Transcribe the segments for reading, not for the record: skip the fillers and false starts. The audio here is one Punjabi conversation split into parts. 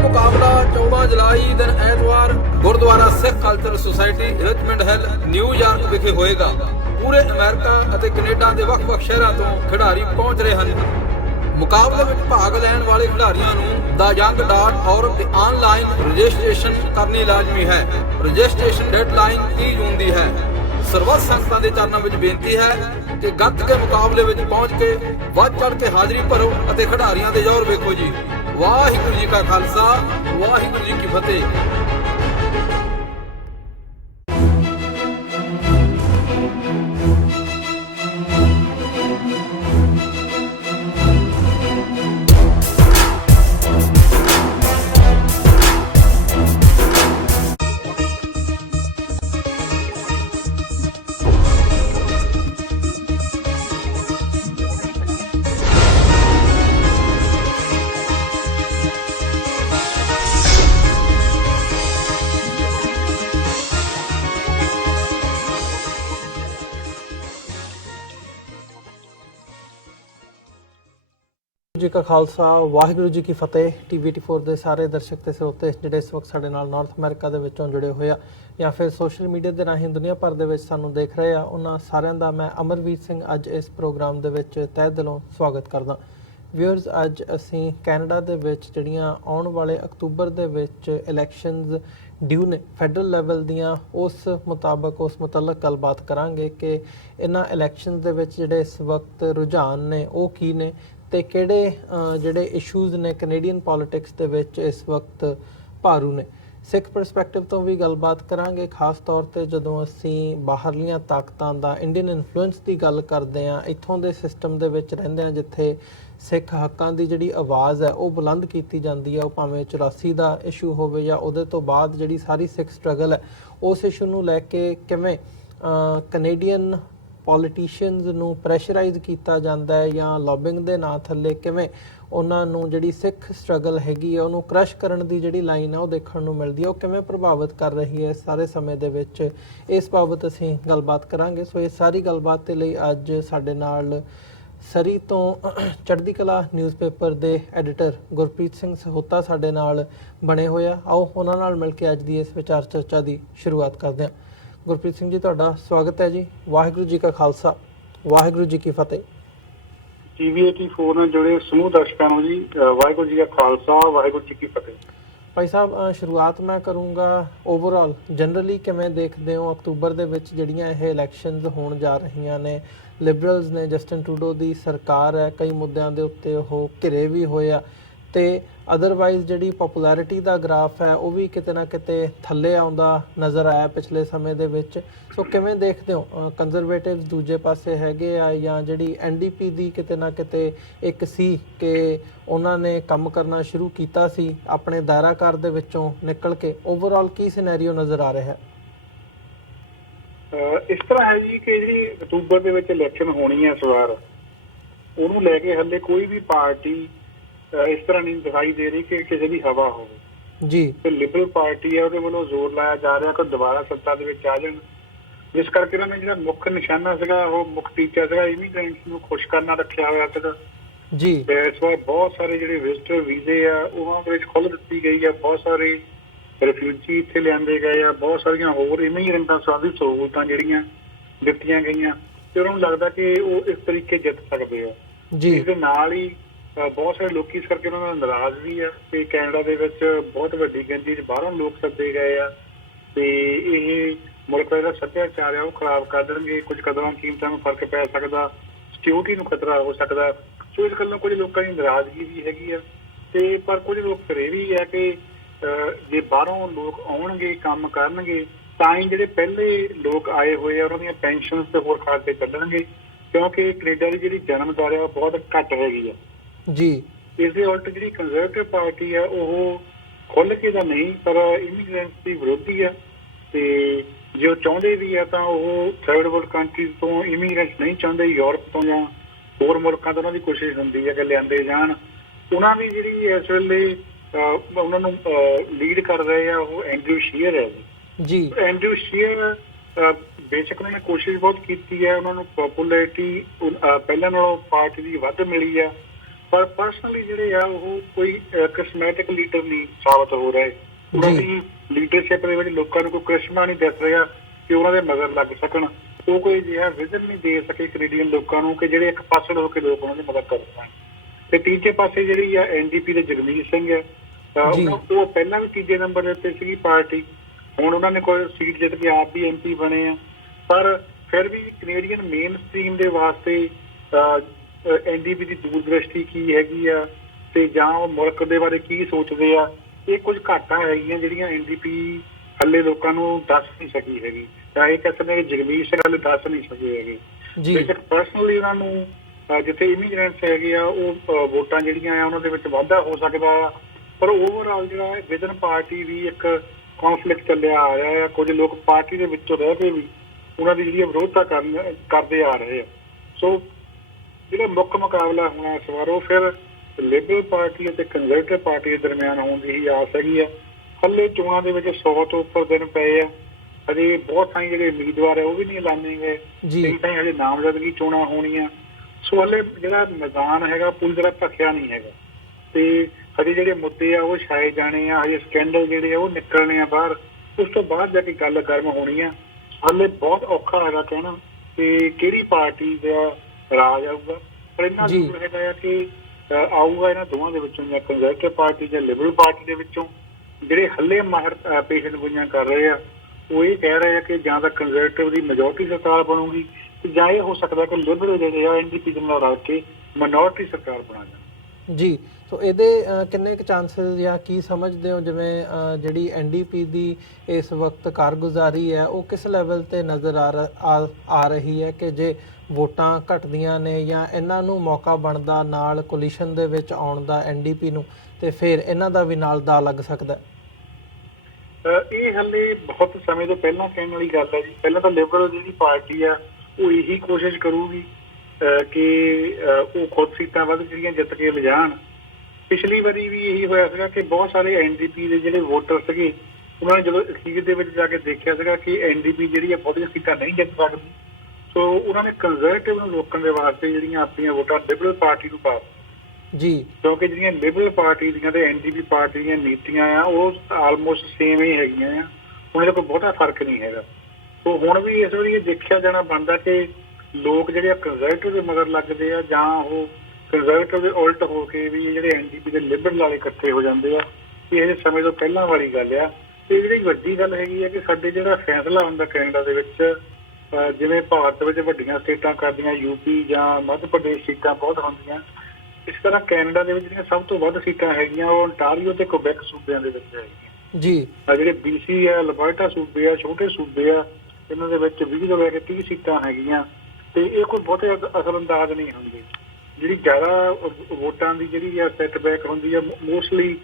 ਮੁਕਾਬਲਾ 14 ਜੁਲਾਈ ਦਿਨ ਐਤਵਾਰ Gurdwara Sikh cultural society Richmond Hill New York ਵਿਖੇ ਹੋਏਗਾ। ਪੂਰੇ ਅਮਰੀਕਾ ਅਤੇ ਕੈਨੇਡਾ ਦੇ ਵੱਖ-ਵੱਖ ਸ਼ਹਿਰਾਂ ਤੋਂ ਖਿਡਾਰੀ ਪਹੁੰਚ ਰਹੇ ਹਨ। ਮੁਕਾਬਲੇ ਵਿੱਚ ਭਾਗ ਲੈਣ ਵਾਲੇ ਖਿਡਾਰੀਆਂ ਨੂੰ theyoung.org ਤੇ ਆਨਲਾਈਨ ਰਜਿਸਟ੍ਰੇਸ਼ਨ ਕਰਨੀ ਲਾਜ਼ਮੀ ਹੈ। ਰਜਿਸਟ੍ਰੇਸ਼ਨ ਡੈਡਲਾਈਨ 30 ਜੂਨ ਦੀ ਹੈ। ਸਰਬੱਤ ਸੰਗਤਾਂ ਦੇ ਚਰਨਾਂ ਵਿੱਚ ਬੇਨਤੀ ਹੈ ਕਿ ਗੱਤਕੇ ਮੁਕਾਬਲੇ ਵਿੱਚ ਪਹੁੰਚ ਕੇ ਵੱਧ ਚੜ੍ਹ ਕੇ ਹਾਜ਼ਰੀ ਭਰੋ ਅਤੇ ਖਿਡਾਰੀਆਂ ਦੇ ਜ਼ੋਰ ਵੇਖੋ ਜੀ। ਵਾਹਿਗੁਰੂ ਜੀ ਕਾ ਖਾਲਸਾ, ਵਾਹਿਗੁਰੂ ਜੀ ਕੀ ਫਤਿਹ। जी का खालसा वाहिगुरू जी की फतेह। TVT4 ਦੇ ਸਾਰੇ ਦਰਸ਼ਕ ਤੇ ਸਰੋਤੇ ਜਿਹੜੇ ਇਸ ਵਕਤ ਸਾਡੇ ਨਾਲ ਨਾਰਥ ਅਮਰੀਕਾ ਦੇ ਵਿੱਚੋਂ ਜੁੜੇ ਹੋਏ ਆ ਜਾਂ ਫਿਰ ਸੋਸ਼ਲ ਮੀਡੀਆ ਦੇ ਰਾਹੀਂ ਦੁਨੀਆ ਭਰ ਦੇ ਵਿੱਚ ਸਾਨੂੰ ਦੇਖ ਰਹੇ ਆ, ਉਹਨਾਂ ਸਾਰਿਆਂ ਦਾ ਮੈਂ ਅਮਰਵੀਰ ਸਿੰਘ ਅੱਜ ਇਸ ਪ੍ਰੋਗਰਾਮ ਦੇ ਵਿੱਚ ਤਹਿ ਦਿਲੋਂ ਸਵਾਗਤ ਕਰਦਾ। ਵਿਊਅਰਸ, ਅੱਜ ਅਸੀਂ ਕੈਨੇਡਾ ਦੇ ਵਿੱਚ ਜਿਹੜੀਆਂ ਆਉਣ ਵਾਲੇ ਅਕਤੂਬਰ ਦੇ ਵਿੱਚ ਇਲੈਕਸ਼ਨਸ ਡਿਊ ਨੇ ਫੈਡਰਲ ਲੈਵਲ ਦੀਆਂ, ਉਸ ਮੁਤਾਬਕ ਉਸ ਮੁਤਲਕ ਗੱਲਬਾਤ ਕਰਾਂਗੇ ਕਿ ਇਹਨਾਂ ਇਲੈਕਸ਼ਨਸ ਦੇ ਵਿੱਚ ਜਿਹੜੇ ਇਸ ਵਕਤ ਰੁਝਾਨ ਨੇ ਉਹ ਕੀ ਨੇ ਤੇ ਕਿਹੜੇ ਜਿਹੜੇ ਇਸ਼ੂਜ਼ ਨੇ ਕੈਨੇਡੀਅਨ ਪੋਲਿਟਿਕਸ ਦੇ ਵਿੱਚ ਇਸ ਵਕਤ ਭਾਰੂ ਨੇ। ਸਿੱਖ ਪਰਸਪੈਕਟਿਵ ਤੋਂ ਵੀ ਗੱਲਬਾਤ ਕਰਾਂਗੇ, ਖਾਸ ਤੌਰ ਤੇ ਜਦੋਂ ਅਸੀਂ ਬਾਹਰਲੀਆਂ ਤਾਕਤਾਂ ਦਾ ਇੰਡੀਅਨ ਇਨਫਲੂਐਂਸ ਦੀ ਗੱਲ ਕਰਦੇ ਹਾਂ, ਇੱਥੋਂ ਦੇ ਸਿਸਟਮ ਦੇ ਵਿੱਚ ਰਹਿੰਦੇ ਹਾਂ ਜਿੱਥੇ ਸਿੱਖ ਹੱਕਾਂ ਦੀ ਜਿਹੜੀ ਆਵਾਜ਼ ਹੈ ਉਹ ਬੁਲੰਦ ਕੀਤੀ ਜਾਂਦੀ ਹੈ, ਉਹ ਭਾਵੇਂ 84 ਦਾ ਇਸ਼ੂ ਹੋਵੇ ਜਾਂ ਉਹਦੇ ਤੋਂ ਬਾਅਦ ਜਿਹੜੀ ਸਾਰੀ ਸਿੱਖ ਸਟਰਗਲ ਹੈ, ਉਸ ਇਸ਼ੂ ਨੂੰ ਲੈ ਕੇ ਕਿਵੇਂ ਕੈਨੇਡੀਅਨ ਪੋਲੀਟੀਸ਼ੀਅਨਸ ਨੂੰ ਪ੍ਰੈਸ਼ਰਾਈਜ਼ ਕੀਤਾ ਜਾਂਦਾ ਹੈ ਜਾਂ ਲੌਬਿੰਗ ਦੇ ਨਾਂ ਥੱਲੇ ਕਿਵੇਂ ਉਹਨਾਂ ਨੂੰ ਜਿਹੜੀ ਸਿੱਖ ਸਟਰਗਲ ਹੈਗੀ ਹੈ ਉਹਨੂੰ ਕ੍ਰਸ਼ ਕਰਨ ਦੀ ਜਿਹੜੀ ਲਾਈਨ ਹੈ ਉਹ ਦੇਖਣ ਨੂੰ ਮਿਲਦੀ ਹੈ, ਉਹ ਕਿਵੇਂ ਪ੍ਰਭਾਵਿਤ ਕਰ ਰਹੀ ਹੈ ਸਾਰੇ ਸਮੇਂ ਦੇ ਵਿੱਚ। ਇਸ ਬਾਬਤ ਅਸੀਂ ਗੱਲਬਾਤ ਕਰਾਂਗੇ। ਸੋ ਇਹ ਸਾਰੀ ਗੱਲਬਾਤ ਦੇ ਲਈ ਅੱਜ ਸਾਡੇ ਨਾਲ ਸਰੀ ਤੋਂ ਚੜ੍ਹਦੀ ਕਲਾ ਨਿਊਜ਼ਪੇਪਰ ਦੇ ਐਡੀਟਰ ਗੁਰਪ੍ਰੀਤ ਸਿੰਘ ਸਹੋਤਾ ਸਾਡੇ ਨਾਲ ਬਣੇ ਹੋਏ ਆ। ਆਓ ਉਹਨਾਂ ਨਾਲ ਮਿਲ ਕੇ ਅੱਜ ਦੀ ਇਸ ਵਿਚਾਰ ਚਰਚਾ ਦੀ ਸ਼ੁਰੂਆਤ ਕਰਦੇ ਹਾਂ। ਗੁਰਪ੍ਰੀਤ ਸਿੰਘ ਜੀ, ਤੁਹਾਡਾ ਸਵਾਗਤ ਹੈ ਜੀ। ਵਾਹਿਗੁਰੂ ਜੀ ਕਾ ਖਾਲਸਾ, ਵਾਹਿਗੁਰੂ ਜੀ ਕੀ ਫਤਿਹ। TV84 ਨਾਲ ਜੁੜੇ ਸਮੂਹ ਦਰਸ਼ਕਾਂ ਨੂੰ ਜੀ ਵਾਹਿਗੁਰੂ ਜੀ ਕਾ ਖਾਲਸਾ, ਵਾਹਿਗੁਰੂ ਜੀ ਕੀ ਫਤਿਹ। ਭਾਈ ਸਾਹਿਬ, ਸ਼ੁਰੂਆਤ ਮੈਂ ਕਰੂੰਗਾ ਓਵਰਆਲ ਜਨਰਲੀ ਕਿਵੇਂ ਦੇਖਦੇ ਹੋ ਅਕਤੂਬਰ ਦੇ ਵਿੱਚ ਜਿਹੜੀਆਂ ਇਹ ਇਲੈਕਸ਼ਨਸ ਹੋਣ ਜਾ ਰਹੀਆਂ ਨੇ। ਲਿਬਰਲਸ ਨੇ, ਜਸਟਿਨ ਟਰੂਡੋ ਦੀ ਸਰਕਾਰ ਹੈ, ਕਈ ਮੁੱਦਿਆਂ ਦੇ ਉੱਤੇ ਉਹ ਘਿਰੇ ਵੀ ਹੋਏ ਆ ਤੇ ਅਦਰਵਾਈਜ਼ ਜਿਹੜੀ ਪਪੂਲੈਰਿਟੀ ਦਾ ਗ੍ਰਾਫ ਹੈ ਉਹ ਵੀ ਕਿਤੇ ਨਾ ਕਿਤੇ ਥੱਲੇ ਆਉਂਦਾ ਨਜ਼ਰ ਆਇਆ ਪਿਛਲੇ ਸਮੇਂ ਦੇ ਵਿੱਚ। ਸੋ ਕਿਵੇਂ ਦੇਖਦੇ ਹੋ? ਕੰਜ਼ਰਵੇਟਿਵਸ ਦੂਜੇ ਪਾਸੇ ਹੈਗੇ ਆ ਜਾਂ ਜਿਹੜੀ NDP ਦੀ ਕਿਤੇ ਨਾ ਕਿਤੇ ਇੱਕ ਸੀ ਕਿ ਉਹਨਾਂ ਨੇ ਕੰਮ ਕਰਨਾ ਸ਼ੁਰੂ ਕੀਤਾ ਸੀ ਆਪਣੇ ਦਾਇਰਾਕਾਰ ਦੇ ਵਿੱਚੋਂ ਨਿਕਲ ਕੇ, ਓਵਰਆਲ ਕੀ ਸਿਨੈਰੀਓ ਨਜ਼ਰ ਆ ਰਿਹਾ ਹੈ? ਇਸ ਤਰ੍ਹਾਂ ਹੈ ਜੀ ਕਿ ਜਿਹੜੀ ਅਕਤੂਬਰ ਦੇ ਵਿੱਚ ਇਲੈਕਸ਼ਨ ਹੋਣੀ ਹੈ ਇਸ ਵਾਰ, ਉਹਨੂੰ ਲੈ ਕੇ ਹਲੇ ਕੋਈ ਵੀ ਪਾਰਟੀ ਇਸ ਤਰ੍ਹਾਂ ਨਹੀਂ ਦਿਖਾਈ ਦੇ ਰਹੀ ਕਿ ਕਿਸੇ ਦੀ ਹਵਾ ਹੋਵੇ ਜੀ। ਤੇ ਲਿਬਰਲ ਪਾਰਟੀ ਹੈ ਉਹਦੇ ਵੱਲੋਂ ਜ਼ੋਰ ਲਾਇਆ ਜਾ ਰਿਹਾ ਕਿ ਦੁਬਾਰਾ ਸੱਤਾ ਦੇ ਵਿੱਚ ਆ ਜਾਣ, ਜਿਸ ਕਰਕੇ ਉਹਨਾਂ ਨੇ ਜਿਹੜਾ ਮੁੱਖ ਨਿਸ਼ਾਨਾ ਸੀਗਾ, ਉਹ ਮੁੱਖ ਟੀਚਾ ਸੀਗਾ ਇਮੀਗ੍ਰੈਂਟਸ ਨੂੰ ਖੁਸ਼ ਕਰਨਾ ਰੱਖਿਆ ਹੋਇਆ ਸੀਗਾ ਜੀ। ਤੇ ਇਸ ਵਾਰ ਬਹੁਤ ਸਾਰੇ ਜਿਹੜੇ ਵਿਜ਼ਟਰ ਵੀਜ਼ੇ ਆ ਉਹਨਾਂ ਦੇ ਵਿੱਚ ਖੁੱਲ੍ਹ ਦਿੱਤੀ ਗਈ ਆ, ਬਹੁਤ ਸਾਰੇ ਰਿਫਿਊਜੀ ਇੱਥੇ ਲਿਆਂਦੇ ਗਏ ਆ, ਬਹੁਤ ਸਾਰੀਆਂ ਹੋਰ ਇਮੀਗ੍ਰੈਂਟਾਂ ਸੰਬੰਧੀ ਸਹੂਲਤਾਂ ਜਿਹੜੀਆਂ ਦਿੱਤੀਆਂ ਗਈਆਂ ਤੇ ਉਹਨਾਂ ਨੂੰ ਲੱਗਦਾ ਕਿ ਉਹ ਇਸ ਤਰੀਕੇ ਜਿੱਤ ਸਕਦੇ ਆ ਜੀ। ਇਸ ਦੇ ਨਾਲ ਹੀ ਬਹੁਤ ਸਾਰੇ ਲੋਕ ਇਸ ਕਰਕੇ ਉਹਨਾਂ ਦਾ ਨਾਰਾਜ਼ ਵੀ ਆ ਕਿ ਕੈਨੇਡਾ ਦੇ ਵਿੱਚ ਬਹੁਤ ਵੱਡੀ ਗਿਣਤੀ 'ਚ ਬਾਹਰੋਂ ਲੋਕ ਸੱਦੇ ਗਏ ਆ ਤੇ ਇਹ ਮੁਲਕ ਦਾ ਜਿਹੜਾ ਸੱਭਿਆਚਾਰ ਆ ਉਹ ਖਰਾਬ ਕਰ ਦੇਣਗੇ। ਕੁਝ ਕਦਰਾਂ ਕੀਮਤਾਂ ਨੂੰ ਫਰਕ ਪੈ ਸਕਦਾ, ਸਿਕਿਉਰਿਟੀ ਨੂੰ ਖਤਰਾ ਹੋ ਸਕਦਾ। ਸੋ ਇਸ ਗੱਲੋਂ ਕੁਝ ਲੋਕਾਂ ਦੀ ਨਾਰਾਜ਼ਗੀ ਵੀ ਹੈਗੀ ਆ ਤੇ ਪਰ ਕੁਝ ਲੋਕ ਫਿਰ ਇਹ ਵੀ ਆ ਕਿ ਜੇ ਬਾਹਰੋਂ ਲੋਕ ਆਉਣਗੇ ਕੰਮ ਕਰਨਗੇ ਤਾਂ ਹੀ ਜਿਹੜੇ ਪਹਿਲੇ ਲੋਕ ਆਏ ਹੋਏ ਆ ਉਹਨਾਂ ਦੀਆਂ ਪੈਨਸ਼ਨ ਤੇ ਹੋਰ ਖਾਤੇ ਕੱਢਣਗੇ, ਕਿਉਂਕਿ ਕੈਨੇਡਾ ਦੀ ਜਿਹੜੀ ਜਨਮ ਦਰ ਆ ਉਹ ਬਹੁਤ ਘੱਟ ਹੈਗੀ ਆ ਜੀ। ਇਸ ਦੇ ਉਲਟ ਜਿਹੜੀ ਕੰਜ਼ਰਵੇਟਿਵ ਪਾਰਟੀ ਆ ਉਹ ਖੁੱਲ੍ਹ ਕੇ ਤਾਂ ਨਹੀਂ ਪਰ ਇਮੀਗ੍ਰੈਂਟਸ ਦੀ ਵਿਰੋਧੀ ਆ ਤੇ ਜੇ ਉਹ ਚਾਹੁੰਦੇ ਵੀ ਆ ਤਾਂ ਉਹ ਥਰਡ ਵਰਲਡ ਕੰਟਰੀਜ਼ ਤੋਂ ਇਮੀਗ੍ਰੈਂਟਸ ਨਹੀਂ ਚਾਹੁੰਦੇ, ਯੂਰਪ ਤੋਂ ਜਾਂ ਹੋਰ ਮੁਲਕਾਂ ਤੋਂ ਉਹਨਾਂ ਦੀ ਕੋਸ਼ਿਸ਼ ਹੁੰਦੀ ਹੈ ਕਿ ਲਿਆਂਦੇ ਜਾਣ। ਉਹਨਾਂ ਦੀ ਜਿਹੜੀ ਇਸ ਵੇਲੇ ਉਹਨਾਂ ਨੂੰ ਲੀਡ ਕਰ ਰਹੇ ਆ ਉਹ ਐਂਡਰਿਊ ਸ਼ੀਅਰ ਹੈ ਜੀ। ਐਂਡਰਿਊ ਸ਼ੀਅਰ ਬੇਸ਼ੱਕ ਉਹਨਾਂ ਨੇ ਕੋਸ਼ਿਸ਼ ਬਹੁਤ ਕੀਤੀ ਹੈ, ਉਹਨਾਂ ਨੂੰ ਪੋਪੂਲੈਰਿਟੀ ਪਹਿਲਾਂ ਨਾਲੋਂ ਪਾਰਟੀ ਦੀ ਵੱਧ ਮਿਲੀ ਆ ਪਰ ਪਰਸਨਲੀ ਜਿਹੜੇ ਆ ਉਹ ਕੋਈ ਕਸਮੈਟਿਕ ਲੀਡਰ ਨਹੀਂ ਸਾਬਤ ਹੋ ਰਹੇ। ਉਹਨਾਂ ਦੀ ਲੀਡਰਸ਼ਿਪ ਦੇ ਵਿੱਚ ਲੋਕਾਂ ਨੂੰ ਕੋਈ ਕ੍ਰਿਸ਼ਮਾ ਨਹੀਂ ਦਿਸ ਰਿਹਾ ਕਿ ਉਹਨਾਂ ਦੇ ਮਗਰ ਲੱਗ ਸਕਣ। ਉਹ ਕੋਈ ਅਜਿਹਾ ਵਿਜ਼ਨ ਨਹੀਂ ਦੇ ਸਕੇ ਕੈਨੇਡੀਅਨ ਲੋਕਾਂ ਨੂੰ ਕਿ ਜਿਹੜੇ ਇੱਕ ਪਾਸੇ ਹੋ ਕੇ ਲੋਕ ਉਹਨਾਂ ਦੀ ਮਦਦ ਕਰ ਸਕਣ। ਤੇ ਤੀਜੇ ਪਾਸੇ ਜਿਹੜੀ ਆ NDP ਦੇ ਜਗਮੀਤ ਸਿੰਘ ਹੈ, ਉਹ ਪਹਿਲਾਂ ਵੀ ਤੀਜੇ ਨੰਬਰ ਦੇ ਉੱਤੇ ਸੀਗੀ ਪਾਰਟੀ, ਹੁਣ ਉਹਨਾਂ ਨੇ ਕੋਈ ਸੀਟ ਜਿੱਤ ਕੇ ਆਪ ਵੀ MP ਬਣੇ ਆ। ਪਰ ਫਿਰ ਵੀ ਕੈਨੇਡੀਅਨ ਮੇਨ ਸਟ੍ਰੀਮ ਦੇ ਵਾਸਤੇ NDP ਦੀ ਦੂਰਦ੍ਰਿਸ਼ਟੀ ਕੀ ਹੈਗੀ ਆ ਤੇ ਜਾਂ ਉਹ ਮੁਲਕ ਦੇ ਬਾਰੇ ਕੀ ਸੋਚਦੇ ਆ, ਇਹ ਕੁਝ ਘਾਟਾਂ ਹੈਗੀਆਂ ਜਿਹੜੀਆਂ NDP ਹੱਲੇ ਲੋਕਾਂ ਨੂੰ ਦੱਸ ਨਹੀਂ ਸਕੀ ਹੈਗੀ। ਤਾਂ ਇਹ ਕਹਿ ਸਕਦੇ ਜਗਮੀਤ ਸਿੰਘ ਹੱਲੇ ਦੱਸ ਨਹੀਂ ਸਕੇ ਹੈਗੇ। ਬੇਸ਼ੱਕ ਪਰਸਨਲੀ ਉਹਨਾਂ ਨੂੰ ਜਿੱਥੇ ਇਮੀਗ੍ਰੈਂਟਸ ਹੈਗੇ ਆ ਉਹ ਵੋਟਾਂ ਜਿਹੜੀਆਂ ਆ ਉਹਨਾਂ ਦੇ ਵਿੱਚ ਵਾਧਾ ਹੋ ਸਕਦਾ ਆ, ਪਰ ਓਵਰਆਲ ਜਿਹੜਾ ਵਿਦਨ ਪਾਰਟੀ ਵੀ ਇੱਕ ਕੌਨਫਲਿਕਟ ਚੱਲਿਆ ਆ ਰਿਹਾ ਆ। ਕੁਝ ਲੋਕ ਪਾਰਟੀ ਦੇ ਵਿੱਚੋਂ ਰਹਿ ਕੇ ਵੀ ਉਹਨਾਂ ਦੀ ਜਿਹੜੀ ਵਿਰੋਧਤਾ ਕਰਦੇ ਆ ਰਹੇ ਆ। ਸੋ ਜਿਹੜਾ ਮੁੱਖ ਮੁਕਾਬਲਾ ਹੋਣਾ ਇਸ ਵਾਰ ਉਹ ਫਿਰ ਲਿਬਰਲ ਪਾਰਟੀ ਅਤੇ ਕੰਜ਼ਰਵੇਟਿਵ ਪਾਰਟੀ ਦੇ ਦਰਮਿਆਨ ਹੋਣ ਦੀ ਹੀ ਆਸ ਹੈਗੀ ਆ। ਹੱਲੇ ਚੋਣਾਂ ਦੇ ਵਿੱਚ 100 ਤੋਂ ਉੱਪਰ ਦਿਨ ਪਏ ਆ। ਹਜੇ ਬਹੁਤ ਸਾਰੇ ਜਿਹੜੇ ਉਮੀਦਵਾਰ ਹੈ ਉਹ ਵੀ ਨਹੀਂ ਐਲਾਨੇ ਗਏ, ਕਈ ਹਜੇ ਨਾਮਜ਼ਦਗੀ ਚੋਣਾਂ ਹੋਣੀਆਂ। ਸੋ ਹੱਲੇ ਜਿਹੜਾ ਮੈਦਾਨ ਹੈਗਾ ਪੂਰੀ ਤਰ੍ਹਾਂ ਭਖਿਆ ਨਹੀਂ ਹੈਗਾ ਤੇ ਹਜੇ ਜਿਹੜੇ ਮੁੱਦੇ ਆ ਉਹ ਛਾਏ ਜਾਣੇ ਆ, ਹਜੇ ਸਕੈਂਡਲ ਜਿਹੜੇ ਆ ਉਹ ਨਿਕਲਣੇ ਆ ਬਾਹਰ। ਉਸ ਤੋਂ ਬਾਅਦ ਜਾ ਕੇ ਗੱਲ ਗਰਮ ਹੋਣੀ ਆ। ਹੱਲੇ ਬਹੁਤ ਔਖਾ ਹੈਗਾ ਕਹਿਣਾ ਕਿ ਕਿਹੜੀ ਪਾਰਟੀ ਦਾ ਰਾਜ ਆਊਗਾ, ਪਰ ਇੰਨਾ ਜ਼ਰੂਰ ਹੈਗਾ ਆ ਕਿ ਆਊਗਾ ਇਹਨਾਂ ਦੋਵਾਂ ਦੇ ਵਿੱਚੋਂ, ਜਾਂ ਕੰਜ਼ਰਵੇਟਿਵ ਪਾਰਟੀ ਜਾਂ ਲਿਬਰਲ ਪਾਰਟੀ ਦੇ ਵਿੱਚੋਂ। ਜਿਹੜੇ ਹੱਲੇ ਮਾਹਰ ਪੇਸ਼ੈਂਟ ਗੋਈਆਂ ਕਰ ਰਹੇ ਆ ਉਹ ਇਹ ਕਹਿ ਰਹੇ ਆ ਕਿ ਜਾਂ ਤਾਂ ਕੰਜ਼ਰਵੇਟਿਵ ਦੀ ਮੈਜੋਰਟੀ ਸਰਕਾਰ ਬਣੂਗੀ ਤੇ ਜਾਂ ਇਹ ਹੋ ਸਕਦਾ ਕਿ ਲਿਬਰਲ ਜਿਹੜੇ ਆ NDP ਦੇ ਨਾਲ ਰਲ ਕੇ ਮਾਈਨੋਰਟੀ ਸਰਕਾਰ ਬਣਾ ਜਾਣ। ਜੀ, ਸੋ ਇਹਦੇ ਕਿੰਨੇ ਕੁ ਚਾਂਸਸ ਜਾਂ ਕੀ ਸਮਝਦੇ ਹੋ, ਜਿਵੇਂ ਜਿਹੜੀ NDP ਦੀ ਇਸ ਵਕਤ ਕਾਰਗੁਜ਼ਾਰੀ ਹੈ ਉਹ ਕਿਸ ਲੈਵਲ ਤੇ ਨਜ਼ਰ ਆ ਰਹੀ ਹੈ ਕਿ ਜੇ ਵੋਟਾਂ ਘਟਦੀਆਂ ਨੇ ਜਾਂ ਇਹਨਾਂ ਨੂੰ ਮੌਕਾ ਬਣਦਾ ਨਾਲ ਕੋਲੀਸ਼ਨ ਦੇ ਵਿੱਚ ਆਉਣ ਦਾ NDP ਨੂੰ, ਤੇ ਫਿਰ ਇਹਨਾਂ ਦਾ ਵੀ ਨਾਲ ਦਾ ਲੱਗ ਸਕਦਾ? ਇਹ ਹੱਲੇ ਬਹੁਤ ਸਮੇਂ ਤੋਂ ਪਹਿਲਾਂ ਕਹਿਣ ਵਾਲੀ ਗੱਲ ਹੈ ਜੀ। ਪਹਿਲਾਂ ਤਾਂ ਲਿਬਰਲ ਜਿਹੜੀ ਪਾਰਟੀ ਆ ਉਹ ਇਹੀ ਕੋਸ਼ਿਸ਼ ਕਰੂਗੀ ਕਿ ਉਹ ਖੁਦ ਸੀਟਾਂ ਵੱਧ ਜਿਹੜੀਆਂ ਜਿੱਤ ਕੇ ਲਿਜਾਣ। ਪਿਛਲੀ ਵਾਰੀ ਵੀ ਇਹੀ ਹੋਇਆ ਸੀਗਾ ਕਿ ਬਹੁਤ ਸਾਰੇ NDP ਦੇ ਜਿਹੜੇ ਵੋਟਰ ਸੀਗੇ ਉਹਨਾਂ ਨੇ ਜਦੋਂ ਅਖੀਰ ਦੇ ਵਿੱਚ ਜਾ ਕੇ ਦੇਖਿਆ ਸੀਗਾ ਕਿ NDP ਜਿਹੜੀ ਆ ਬਹੁਤੀਆਂ ਸੀਟਾਂ ਨਹੀਂ ਜਿੱਤ ਸਕਦੀ, ਸੋ ਉਹਨਾਂ ਨੇ ਕੰਜ਼ਰਵੇਟਿਵ ਨੂੰ ਰੋਕਣ ਦੇ ਵਾਸਤੇ ਜਿਹੜੀਆਂ ਆਪਣੀਆਂ ਵੋਟਾਂ ਲਿਬਰਲ ਪਾਰਟੀ ਨੂੰ ਪਾ ਜੀ, ਕਿਉਂਕਿ ਜਿਹੜੀਆਂ ਲਿਬਰਲ ਪਾਰਟੀ ਦੀਆਂ ਤੇ NDP ਪਾਰਟੀ ਦੀਆਂ ਨੀਤੀਆਂ ਆ ਉਹ ਆਲਮੋਸਟ ਸੇਮ ਹੀ ਹੈਗੀਆਂ ਆ, ਉਹਨਾਂ ਦਾ ਕੋਈ ਬਹੁਤਾ ਫਰਕ ਨਹੀਂ ਹੈਗਾ। ਸੋ ਹੁਣ ਵੀ ਇਸ ਵਾਰੀ ਇਹ ਦੇਖਿਆ ਜਾਣਾ ਬਣਦਾ ਕਿ ਲੋਕ ਜਿਹੜੇ ਆ ਕੰਜ਼ਰਵੇਟਿਵ ਦੇ ਮਗਰ ਲੱਗਦੇ ਆ ਜਾਂ ਉਹ ਕੰਜ਼ਰਵੇਟਿਵ ਦੇ ਉਲਟ ਹੋ ਕੇ ਵੀ ਜਿਹੜੇ NDP ਦੇ ਲਿਬਰਲ ਵਾਲੇ ਇਕੱਠੇ ਹੋ ਜਾਂਦੇ ਆ। ਇਹ ਸਮੇਂ ਤੋਂ ਪਹਿਲਾਂ ਵਾਲੀ ਗੱਲ ਆ। ਤੇ ਜਿਹੜੀ ਵੱਡੀ ਗੱਲ ਹੈਗੀ ਆ ਕਿ ਸਾਡੇ ਜਿਹੜਾ ਫੈਸਲਾ ਹੁੰਦਾ ਕੈਨੇਡਾ ਦੇ ਵਿੱਚ, ਜਿਵੇਂ ਭਾਰਤ ਵਿੱਚ ਵੱਡੀਆਂ ਸਟੇਟਾਂ ਕਰਦੀਆਂ UP ਜਾਂ ਮੱਧ ਪ੍ਰਦੇਸ਼ ਸੀਟਾਂ ਬਹੁਤ ਹੁੰਦੀਆਂ, ਇਸ ਤਰ੍ਹਾਂ ਕੈਨੇਡਾ ਦੇ ਵਿੱਚ ਜਿਹੜੀਆਂ ਸਭ ਤੋਂ ਵੱਧ ਸੀਟਾਂ ਹੈਗੀਆਂ ਉਹ ontario ਤੇ ਕੁਬੈਕ ਸੂਬਿਆਂ ਦੇ ਵਿੱਚ ਹੈਗੀਆਂ ਜੀ। ਜਿਹੜੇ BC ਆ, ਅਲਬਰਟਾ ਸੂਬੇ ਆ, ਛੋਟੇ ਸੂਬੇ ਆ, ਇਹਨਾਂ ਦੇ ਵਿੱਚ 20 ਤੋਂ ਲੈ ਕੇ 30 ਸੀਟਾਂ ਹੈਗੀਆਂ ਤੇ ਇਹ ਕੋਈ ਬਹੁਤੇ ਅਸਰਅੰਦਾਜ਼ ਨਹੀਂ ਹੁੰਦੀ। ਜਿਹੜੀ ਜ਼ਿਆਦਾ ਵੋਟਾਂ ਦੀ ਜਿਹੜੀ ਆ ਸੈਟਬੈਕ ਹੁੰਦੀ ਆ ਮੋਸਟਲੀ